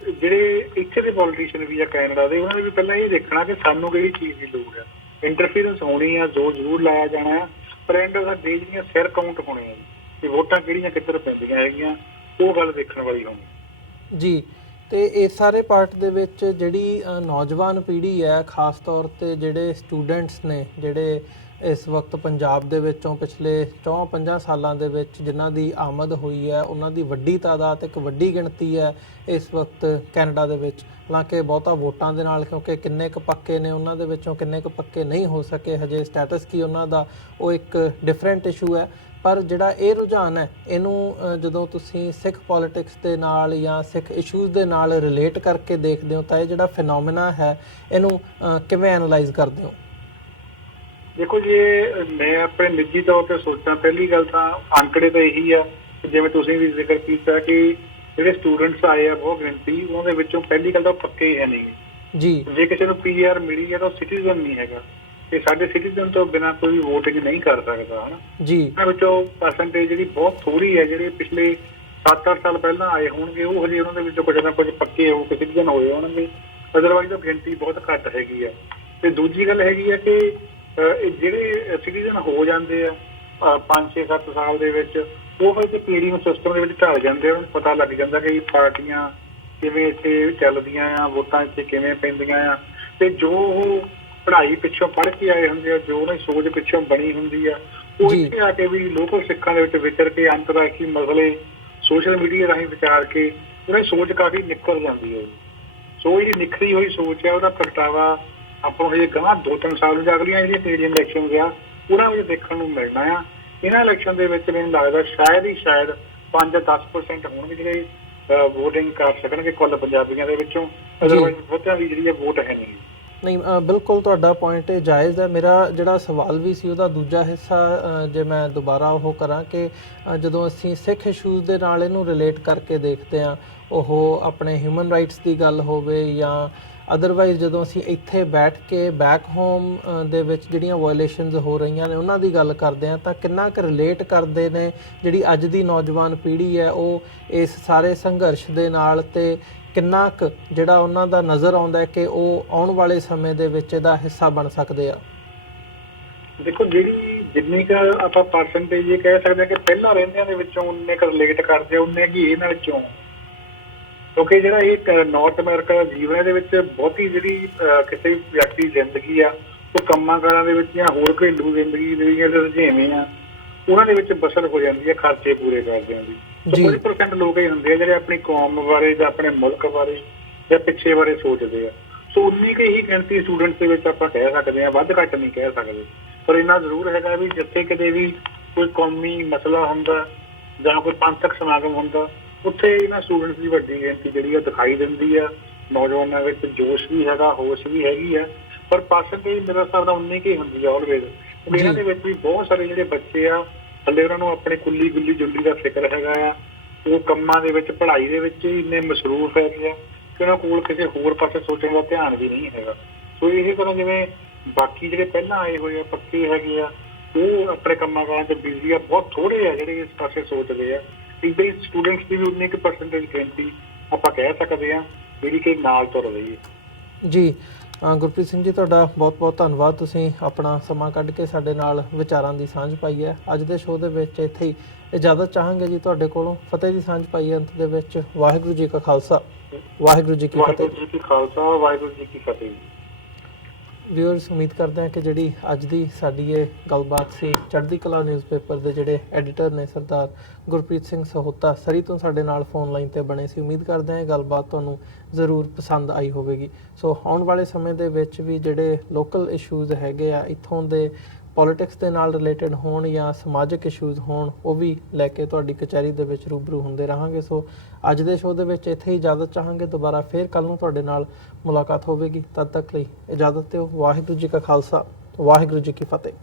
ਜਿਹੜੇ ਇੱਥੇ ਦੇ ਪੋਲੀਟੀਸ਼ੀਅਨ ਵੀ ਆ ਕੈਨੇਡਾ ਦੇ, ਉਹਨਾਂ ਨੇ ਵੀ ਪਹਿਲਾਂ ਇਹ ਦੇਖਣਾ ਕਿ ਸਾਨੂੰ ਕਿਹੜੀ ਚੀਜ਼ ਦੀ ਲੋੜ ਹੈ। ਇੰਟਰਫੀਰੈਂਸ ਹੋਣੀ ਆ, ਜ਼ੋਰ ਜ਼ਰੂਰ ਲਾਇਆ ਜਾਣਾ ਆ, ਪਰ ਐਂਡ ਦਾ ਡੇ ਜਿਹੜੀਆਂ ਸਿਰ ਕਾਊਂਟ ਹੋਣੇ ਆ ਕਿ ਵੋਟਾਂ ਕਿਹੜੀਆਂ ਕਿੱਧਰ ਪੈਂਦੀਆਂ ਹੈਗੀਆਂ ਉਹ ਗੱਲ ਦੇਖਣ ਵਾਲੀ ਹੋਣੀ ਜੀ। ਤੇ ਇਸ ਸਾਰੇ ਪਾਰਟ ਦੇ ਵਿੱਚ ਜਿਹੜੀ ਨੌਜਵਾਨ ਪੀੜ੍ਹੀ ਹੈ, ਖਾਸ ਤੌਰ ਤੇ ਜਿਹੜੇ ਸਟੂਡੈਂਟਸ ਨੇ ਜਿਹੜੇ ਇਸ ਵਕਤ ਪੰਜਾਬ ਦੇ ਵਿੱਚੋਂ ਪਿਛਲੇ 4-5 ਸਾਲਾਂ ਦੇ ਵਿੱਚ ਜਿਨ੍ਹਾਂ ਦੀ ਆਮਦ ਹੋਈ ਹੈ, ਉਹਨਾਂ ਦੀ ਵੱਡੀ ਤਾਦਾਦ, ਇੱਕ ਵੱਡੀ ਗਿਣਤੀ ਹੈ ਇਸ ਵਕਤ ਕੈਨੇਡਾ ਦੇ ਵਿੱਚ। ਹਾਲਾਂਕਿ ਬਹੁਤਾ ਵੋਟਾਂ ਦੇ ਨਾਲ, ਕਿਉਂਕਿ ਕਿੰਨੇ ਕੁ ਪੱਕੇ ਨੇ ਉਹਨਾਂ ਦੇ ਵਿੱਚੋਂ ਕਿੰਨੇ ਕੁ ਪੱਕੇ ਨਹੀਂ ਹੋ ਸਕੇ ਹਜੇ, ਸਟੇਟਸ ਕੀ ਉਹਨਾਂ ਦਾ ਉਹ ਇੱਕ ਡਿਫਰੈਂਟ ਇਸ਼ੂ ਹੈ। ਪਰ ਜਿਹੜਾ ਇਹ ਰੁਝਾਨ ਹੈ ਇਹਨੂੰ ਜਦੋਂ ਤੁਸੀਂ ਸਿੱਖ ਪੋਲੀਟਿਕਸ ਦੇ ਨਾਲ ਜਾਂ ਸਿੱਖ ਇਸ਼ੂਜ਼ ਦੇ ਨਾਲ ਰਿਲੇਟ ਕਰਕੇ ਦੇਖਦੇ ਹੋ ਤਾਂ ਇਹ ਜਿਹੜਾ ਫਿਨੋਮੀਨਾ ਹੈ ਇਹਨੂੰ ਕਿਵੇਂ ਐਨਾਲਾਈਜ਼ ਕਰਦੇ ਹੋ? ਦੇਖੋ, ਜੇ ਮੈਂ ਆਪਣੇ ਨਿੱਜੀ ਤੌਰ ਤੇ ਸੋਚਾਂ, ਪਹਿਲੀ ਗੱਲ ਤਾਂ ਅੰਕੜੇ ਤਾਂ ਇਹੀ ਆ ਜਿਵੇਂ ਤੁਸੀਂ ਵੀ ਜ਼ਿਕਰ ਕੀਤਾ ਕਿ ਜਿਹੜੇ ਸਟੂਡੈਂਟਸ ਆਏ ਆ ਬਹੁਤ ਗਿਣਤੀ, ਉਹਨਾਂ ਦੇ ਵਿੱਚੋਂ ਪਹਿਲੀ ਗੱਲ ਤਾਂ ਪੱਕੇ ਹੀ ਹੈ ਨਹੀਂ ਜੀ। ਜੇ ਕਿਸੇ ਨੂੰ PR ਮਿਲੀ ਹੈ ਤਾਂ ਉਹ ਸਿਟੀਜ਼ਨ ਨਹੀਂ ਹੈਗਾ ਤੇ ਸਾਡੇ ਸਿਟੀਜ਼ਨ ਤੋਂ ਬਿਨਾਂ ਕੋਈ ਵੋਟਿੰਗ ਨਹੀਂ ਕਰ ਸਕਦਾ ਹੈ ਨਾ ਜੀ। ਇਹਨਾਂ ਵਿੱਚੋਂ ਪਰਸੈਂਟੇਜ ਜਿਹੜੀ ਬਹੁਤ ਥੋੜੀ ਹੈ, ਜਿਹੜੇ ਪਿਛਲੇ 7-8 ਸਾਲ ਪਹਿਲਾਂ ਆਏ ਹੋਣਗੇ ਉਹ ਹਜੇ ਉਹਨਾਂ ਦੇ ਵਿੱਚੋਂ ਕੁਝ ਨਾ ਕੁਝ ਪੱਕੇ ਹੋ ਕੇ ਸਿਟੀਜ਼ਨ ਹੋਏ ਹੋਣਗੇ, ਅਦਰਵਾਈਜ਼ ਤਾਂ ਗਿਣਤੀ ਬਹੁਤ ਘੱਟ ਹੈਗੀ ਆ। ਤੇ ਦੂਜੀ ਗੱਲ ਹੈਗੀ ਆ ਕਿ ਜਿਹੜੇ ਸਿਟੀਜ਼ਨ ਹੋ ਜਾਂਦੇ ਆ 5-6-7 ਸਾਲ ਦੇ ਵਿੱਚ, ਉਹ ਫਿਰ ਪੀੜ੍ਹੀ ਸਿਸਟਮ ਦੇ ਵਿੱਚ ਢਲ ਜਾਂਦੇ ਆ। ਉਹਨਾਂ ਨੂੰ ਪਤਾ ਲੱਗ ਜਾਂਦਾ ਕਿ ਪਾਰਟੀਆਂ ਕਿਵੇਂ ਇੱਥੇ ਚੱਲਦੀਆਂ ਆ, ਵੋਟਾਂ ਇੱਥੇ ਕਿਵੇਂ ਪੈਂਦੀਆਂ ਆ, ਤੇ ਜੋ ਉਹ ਪੜ੍ਹਾਈ ਪਿੱਛੋਂ ਪੜ੍ਹ ਕੇ ਆਏ ਹੁੰਦੇ ਆ, ਜੋ ਉਹਨਾਂ ਦੀ ਸੋਚ ਪਿੱਛੋਂ ਬਣੀ ਹੁੰਦੀ ਆ, ਉਹ ਇੱਥੇ ਆ ਕੇ ਵੀ ਲੋਕਲ ਸਿੱਖਾਂ ਦੇ ਵਿੱਚ ਵਿਚਰ ਕੇ ਅੰਤਰਰਾਸ਼ਟਰੀ ਮਸਲੇ ਸੋਸ਼ਲ ਮੀਡੀਆ ਰਾਹੀਂ ਵਿਚਾਰ ਕੇ ਉਹਨਾਂ ਦੀ ਸੋਚ ਕਾਫੀ ਨਿਕਲ ਜਾਂਦੀ ਹੈ। ਸੋ ਇਹ ਨਿਖਰੀ ਹੋਈ ਸੋਚ ਹੈ, ਉਹਦਾ ਪ੍ਰਗਟਾਵਾ ਆਪਾਂ ਹਜੇ ਗਾਂ 2-3 ਸਾਲ ਨੂੰ ਅਗਲੀਆਂ ਜਿਹੜੀਆਂ ਕੈਨੇਡੀਅਨ ਇਲੈਕਸ਼ਨ ਆ ਉਹਨਾਂ ਵਿੱਚ ਦੇਖਣ ਨੂੰ ਮਿਲਣਾ ਆ। ਇਹਨਾਂ ਇਲੈਕਸ਼ਨ ਦੇ ਵਿੱਚ ਮੈਨੂੰ ਲੱਗਦਾ ਸ਼ਾਇਦ 5-10% ਹੋਣਗੇ ਜਿਹੜੇ ਵੋਟਿੰਗ ਕਰ ਸਕਣਗੇ ਕੁੱਲ ਪੰਜਾਬੀਆਂ ਦੇ ਵਿੱਚੋਂ, ਅਦਰਵਾਈਜ਼ ਬਹੁਤਿਆਂ ਦੀ ਜਿਹੜੀ ਵੋਟ ਹੈ ਨਹੀਂ ਨਹੀਂ ਬਿਲਕੁਲ ਤੁਹਾਡਾ ਪੁਆਇੰਟ ਜਾਇਜ਼ ਹੈ। ਮੇਰਾ ਜਿਹੜਾ ਸਵਾਲ ਵੀ ਸੀ ਉਹਦਾ ਦੂਜਾ ਹਿੱਸਾ ਜੇ ਮੈਂ ਦੁਬਾਰਾ ਉਹ ਕਰਾਂ ਕਿ ਜਦੋਂ ਅਸੀਂ ਸਿੱਖ ਇਸ਼ੂਜ਼ ਦੇ ਨਾਲ ਇਹਨੂੰ ਰਿਲੇਟ ਕਰਕੇ ਦੇਖਦੇ ਹਾਂ, ਉਹ ਆਪਣੇ ਹਿਊਮਨ ਰਾਈਟਸ ਦੀ ਗੱਲ ਹੋਵੇ ਜਾਂ ਅਦਰਵਾਈਜ਼ ਜਦੋਂ ਅਸੀਂ ਇੱਥੇ ਬੈਠ ਕੇ ਬੈਕ ਹੋਮ ਦੇ ਵਿੱਚ ਜਿਹੜੀਆਂ ਵਾਇਲੇਸ਼ਨਸ ਹੋ ਰਹੀਆਂ ਨੇ ਉਹਨਾਂ ਦੀ ਗੱਲ ਕਰਦੇ ਹਾਂ, ਤਾਂ ਕਿੰਨਾ ਕੁ ਰਿਲੇਟ ਕਰਦੇ ਨੇ ਜਿਹੜੀ ਅੱਜ ਦੀ ਨੌਜਵਾਨ ਪੀੜ੍ਹੀ ਹੈ ਉਹ ਇਸ ਸਾਰੇ ਸੰਘਰਸ਼ ਦੇ ਨਾਲ, ਤੇ ਕਿੰਨਾ ਕੁ ਜਿਹੜਾ ਉਹਨਾਂ ਦਾ ਨਜ਼ਰ ਆਉਂਦਾ ਹੈ ਕਿ ਉਹ ਆਉਣ ਵਾਲੇ ਸਮੇਂ ਦੇ ਵਿੱਚ ਇਹਦਾ ਹਿੱਸਾ ਬਣ ਸਕਦੇ ਆ? ਦੇਖੋ, ਜਿੰਨੀ ਕੁ ਆਪਾਂ ਪਰਸੈਂਟੇਜ ਇਹ ਕਹਿ ਸਕਦੇ ਹਾਂ ਕਿ ਪਹਿਲਾਂ ਰਹਿੰਦਿਆਂ ਦੇ ਵਿੱਚੋਂ ਉਨੇ ਕੁ ਰਿਲੇਟ ਕਰਦੇ, ਉਨੇ ਕੀ ਇਹ ਨਾਲ ਕਿਉਂ? ਕਿਉਂਕਿ ਜਿਹੜਾ ਇਹ ਨਾਰਥ ਅਮਰੀਕਾ ਦਾ ਜੀਵਨ ਦੇ ਵਿੱਚ ਬਹੁਤੀ ਜਿਹੜੀ ਕਿਸੇ ਵਿਅਕਤੀ ਜ਼ਿੰਦਗੀ ਆ ਉਹ ਕੰਮਾਂ ਕਾਰਾਂ ਦੇ ਵਿੱਚ ਜਾਂ ਹੋਰ ਘਰੇਲੂ ਜ਼ਿੰਦਗੀ ਦੇ ਜਿਹੜੇ ਰੁਝੇਵੇਂ ਆ ਉਹਨਾਂ ਦੇ ਵਿੱਚ ਬਸਰ ਹੋ ਜਾਂਦੀ ਹੈ ਖਰਚੇ ਪੂਰੇ ਕਰਦਿਆਂ ਦੀ। ਕੁਝ ਪਰਸੈਂਟ ਲੋਕ ਹੀ ਹੁੰਦੇ ਆ ਜਿਹੜੇ ਆਪਣੀ ਕੌਮ ਬਾਰੇ ਜਾਂ ਆਪਣੇ ਮੁਲਕ ਬਾਰੇ ਜਾਂ ਪਿੱਛੇ ਬਾਰੇ ਸੋਚਦੇ ਆ। ਸੋ ਉਨੀ ਕੁ ਹੀ ਗਿਣਤੀ ਸਟੂਡੈਂਟਸ ਦੇ ਵਿੱਚ ਆਪਾਂ ਕਹਿ ਸਕਦੇ ਹਾਂ, ਵੱਧ ਘੱਟ ਨਹੀਂ ਕਹਿ ਸਕਦੇ। ਪਰ ਇੰਨਾ ਜ਼ਰੂਰ ਹੈਗਾ ਵੀ ਜਿੱਥੇ ਕਿਤੇ ਵੀ ਕੋਈ ਕੌਮੀ ਮਸਲਾ ਹੁੰਦਾ ਜਾਂ ਕੋਈ ਪੰਥਕ ਸਮਾਗਮ ਹੁੰਦਾ, ਉੱਥੇ ਇਹਨਾਂ ਸਟੂਡੈਂਟਸ ਦੀ ਵੱਡੀ ਗਿਣਤੀ ਜਿਹੜੀ ਆ ਦਿਖਾਈ ਦਿੰਦੀ ਆ। ਨੌਜਵਾਨਾਂ ਵਿੱਚ ਜੋਸ਼ ਵੀ ਹੈਗਾ, ਹੋਸ਼ ਵੀ ਹੈਗੀ ਆ, ਪਰ ਪਰਸੈਂਟੇਜ ਮੇਰੇ ਹਿਸਾਬ ਨਾਲ ਉਨੀ ਕੁ ਹੀ ਹੁੰਦੀ ਆ ਆਲਵੇਜ਼। ਇਹਨਾਂ ਦੇ ਵਿੱਚ ਵੀ ਬਹੁਤ ਸਾਰੇ ਜਿਹੜੇ ਬੱਚੇ ਆ ਹਲੇ ਉਹਨਾਂ ਨੂੰ ਆਪਣੇ ਕੁੱਲੀ ਗੁੱਲੀ ਜੁੱਲੀ ਦਾ ਫਿਕਰ ਹੈਗਾ ਆ। ਉਹ ਕੰਮਾਂ ਦੇ ਵਿੱਚ, ਪੜ੍ਹਾਈ ਦੇ ਵਿੱਚ ਇੰਨੇ ਮਸਰੂਫ ਹੈਗੇ ਆ ਕਿ ਉਹਨਾਂ ਕੋਲ ਕਿਸੇ ਹੋਰ ਪਾਸੇ ਸੋਚਣ ਦਾ ਧਿਆਨ ਵੀ ਨਹੀਂ ਹੈਗਾ। ਸੋ ਇਸੇ ਤਰ੍ਹਾਂ ਜਿਵੇਂ ਬਾਕੀ ਜਿਹੜੇ ਪਹਿਲਾਂ ਆਏ ਹੋਏ ਆ ਪੱਕੇ ਹੈਗੇ ਆ, ਉਹ ਆਪਣੇ ਕੰਮਾਂ ਕਾਰਾਂ 'ਚ ਬਿਜ਼ੀ ਆ, ਬਹੁਤ ਥੋੜ੍ਹੇ ਆ ਜਿਹੜੇ ਇਸ ਪਾਸੇ ਸੋਚਦੇ ਆ। ਇੱਦਾਂ ਹੀ ਸਟੂਡੈਂਟਸ ਦੀ ਵੀ ਉਨੀ ਕੁ ਪਰਸੈਂਟੇਜ ਗਿਣਤੀ ਆਪਾਂ ਕਹਿ ਸਕਦੇ ਹਾਂ ਜਿਹੜੀ ਕਿ ਨਾਲ ਤੁਰ ਰਹੀ ਹੈ। ਜੀ ਗੁਰਪ੍ਰੀਤ ਸਿੰਘ ਜੀ, ਤੁਹਾਡਾ ਬਹੁਤ ਬਹੁਤ ਧੰਨਵਾਦ। ਤੁਸੀਂ ਆਪਣਾ ਸਮਾਂ ਕੱਢ ਕੇ ਸਾਡੇ ਨਾਲ ਵਿਚਾਰਾਂ ਦੀ ਸਾਂਝ ਪਾਈ ਹੈ। ਅੱਜ ਦੇ ਸ਼ੋਅ ਦੇ ਵਿੱਚ ਇੱਥੇ ਹੀ ਇਜਾਜ਼ਤ ਚਾਹਾਂਗੇ ਜੀ ਤੁਹਾਡੇ ਕੋਲੋਂ। ਫਤਿਹ ਦੀ ਸਾਂਝ ਪਾਈ ਹੈ ਅੰਤ ਦੇ ਵਿੱਚ। ਵਾਹਿਗੁਰੂ ਜੀ ਕਾ ਖਾਲਸਾ, ਵਾਹਿਗੁਰੂ ਜੀ ਕੀ ਫਤਿਹ। ਵਾਹਿਗੁਰੂ ਜੀ ਕੀ ਖਾਲਸਾ, ਵਾਹਿਗੁਰੂ ਜੀ ਕੀ ਫਤਿਹ। ਵਿਊਅਰਸ, ਉਮੀਦ ਕਰਦੇ ਹਾਂ ਕਿ ਜਿਹੜੀ ਅੱਜ ਦੀ ਸਾਡੀ ਇਹ ਗੱਲਬਾਤ ਸੀ, ਚੜ੍ਹਦੀ ਕਲਾ ਨਿਊਜ਼ਪੇਪਰ ਦੇ ਜਿਹੜੇ ਐਡੀਟਰ ਨੇ ਸਰਦਾਰ ਗੁਰਪ੍ਰੀਤ ਸਿੰਘ ਸਹੋਤਾ ਸਰੀ ਤੋਂ ਸਾਡੇ ਨਾਲ ਫੋਨ ਲਾਈਨ ਤੇ ਬਣੇ ਸੀ। ਉਮੀਦ ਕਰਦੇ ਹਾਂ ਇਹ ਗੱਲਬਾਤ ਤੁਹਾਨੂੰ ਜ਼ਰੂਰ ਪਸੰਦ ਆਈ ਹੋਵੇਗੀ। ਸੋ ਆਉਣ ਵਾਲੇ ਸਮੇਂ ਦੇ ਵਿੱਚ ਵੀ ਜਿਹੜੇ ਲੋਕਲ ਇਸ਼ੂਜ਼ ਹੈਗੇ ਆ, ਇੱਥੋਂ ਦੇ ਪੋਲੀਟਿਕਸ ਦੇ ਨਾਲ ਰਿਲੇਟਡ ਹੋਣ ਜਾਂ ਸਮਾਜਿਕ ਇਸ਼ੂਜ਼ ਹੋਣ, ਉਹ ਵੀ ਲੈ ਕੇ ਤੁਹਾਡੀ ਕਚਹਿਰੀ ਦੇ ਵਿੱਚ ਰੂਬਰੂ ਹੁੰਦੇ ਰਹਾਂਗੇ। ਸੋ ਅੱਜ ਦੇ ਸ਼ੋਅ ਦੇ ਵਿੱਚ ਇੱਥੇ ਹੀ ਇਜਾਜ਼ਤ ਚਾਹਾਂਗੇ। ਦੁਬਾਰਾ ਫੇਰ ਕੱਲ੍ਹ ਨੂੰ ਤੁਹਾਡੇ ਨਾਲ ਮੁਲਾਕਾਤ ਹੋਵੇਗੀ। ਤਦ ਤੱਕ ਲਈ ਇਜਾਜ਼ਤ ਦਿਓ। ਵਾਹਿਗੁਰੂ ਜੀ ਕਾ ਖਾਲਸਾ, ਵਾਹਿਗੁਰੂ ਜੀ ਕੀ ਫਤਿਹ।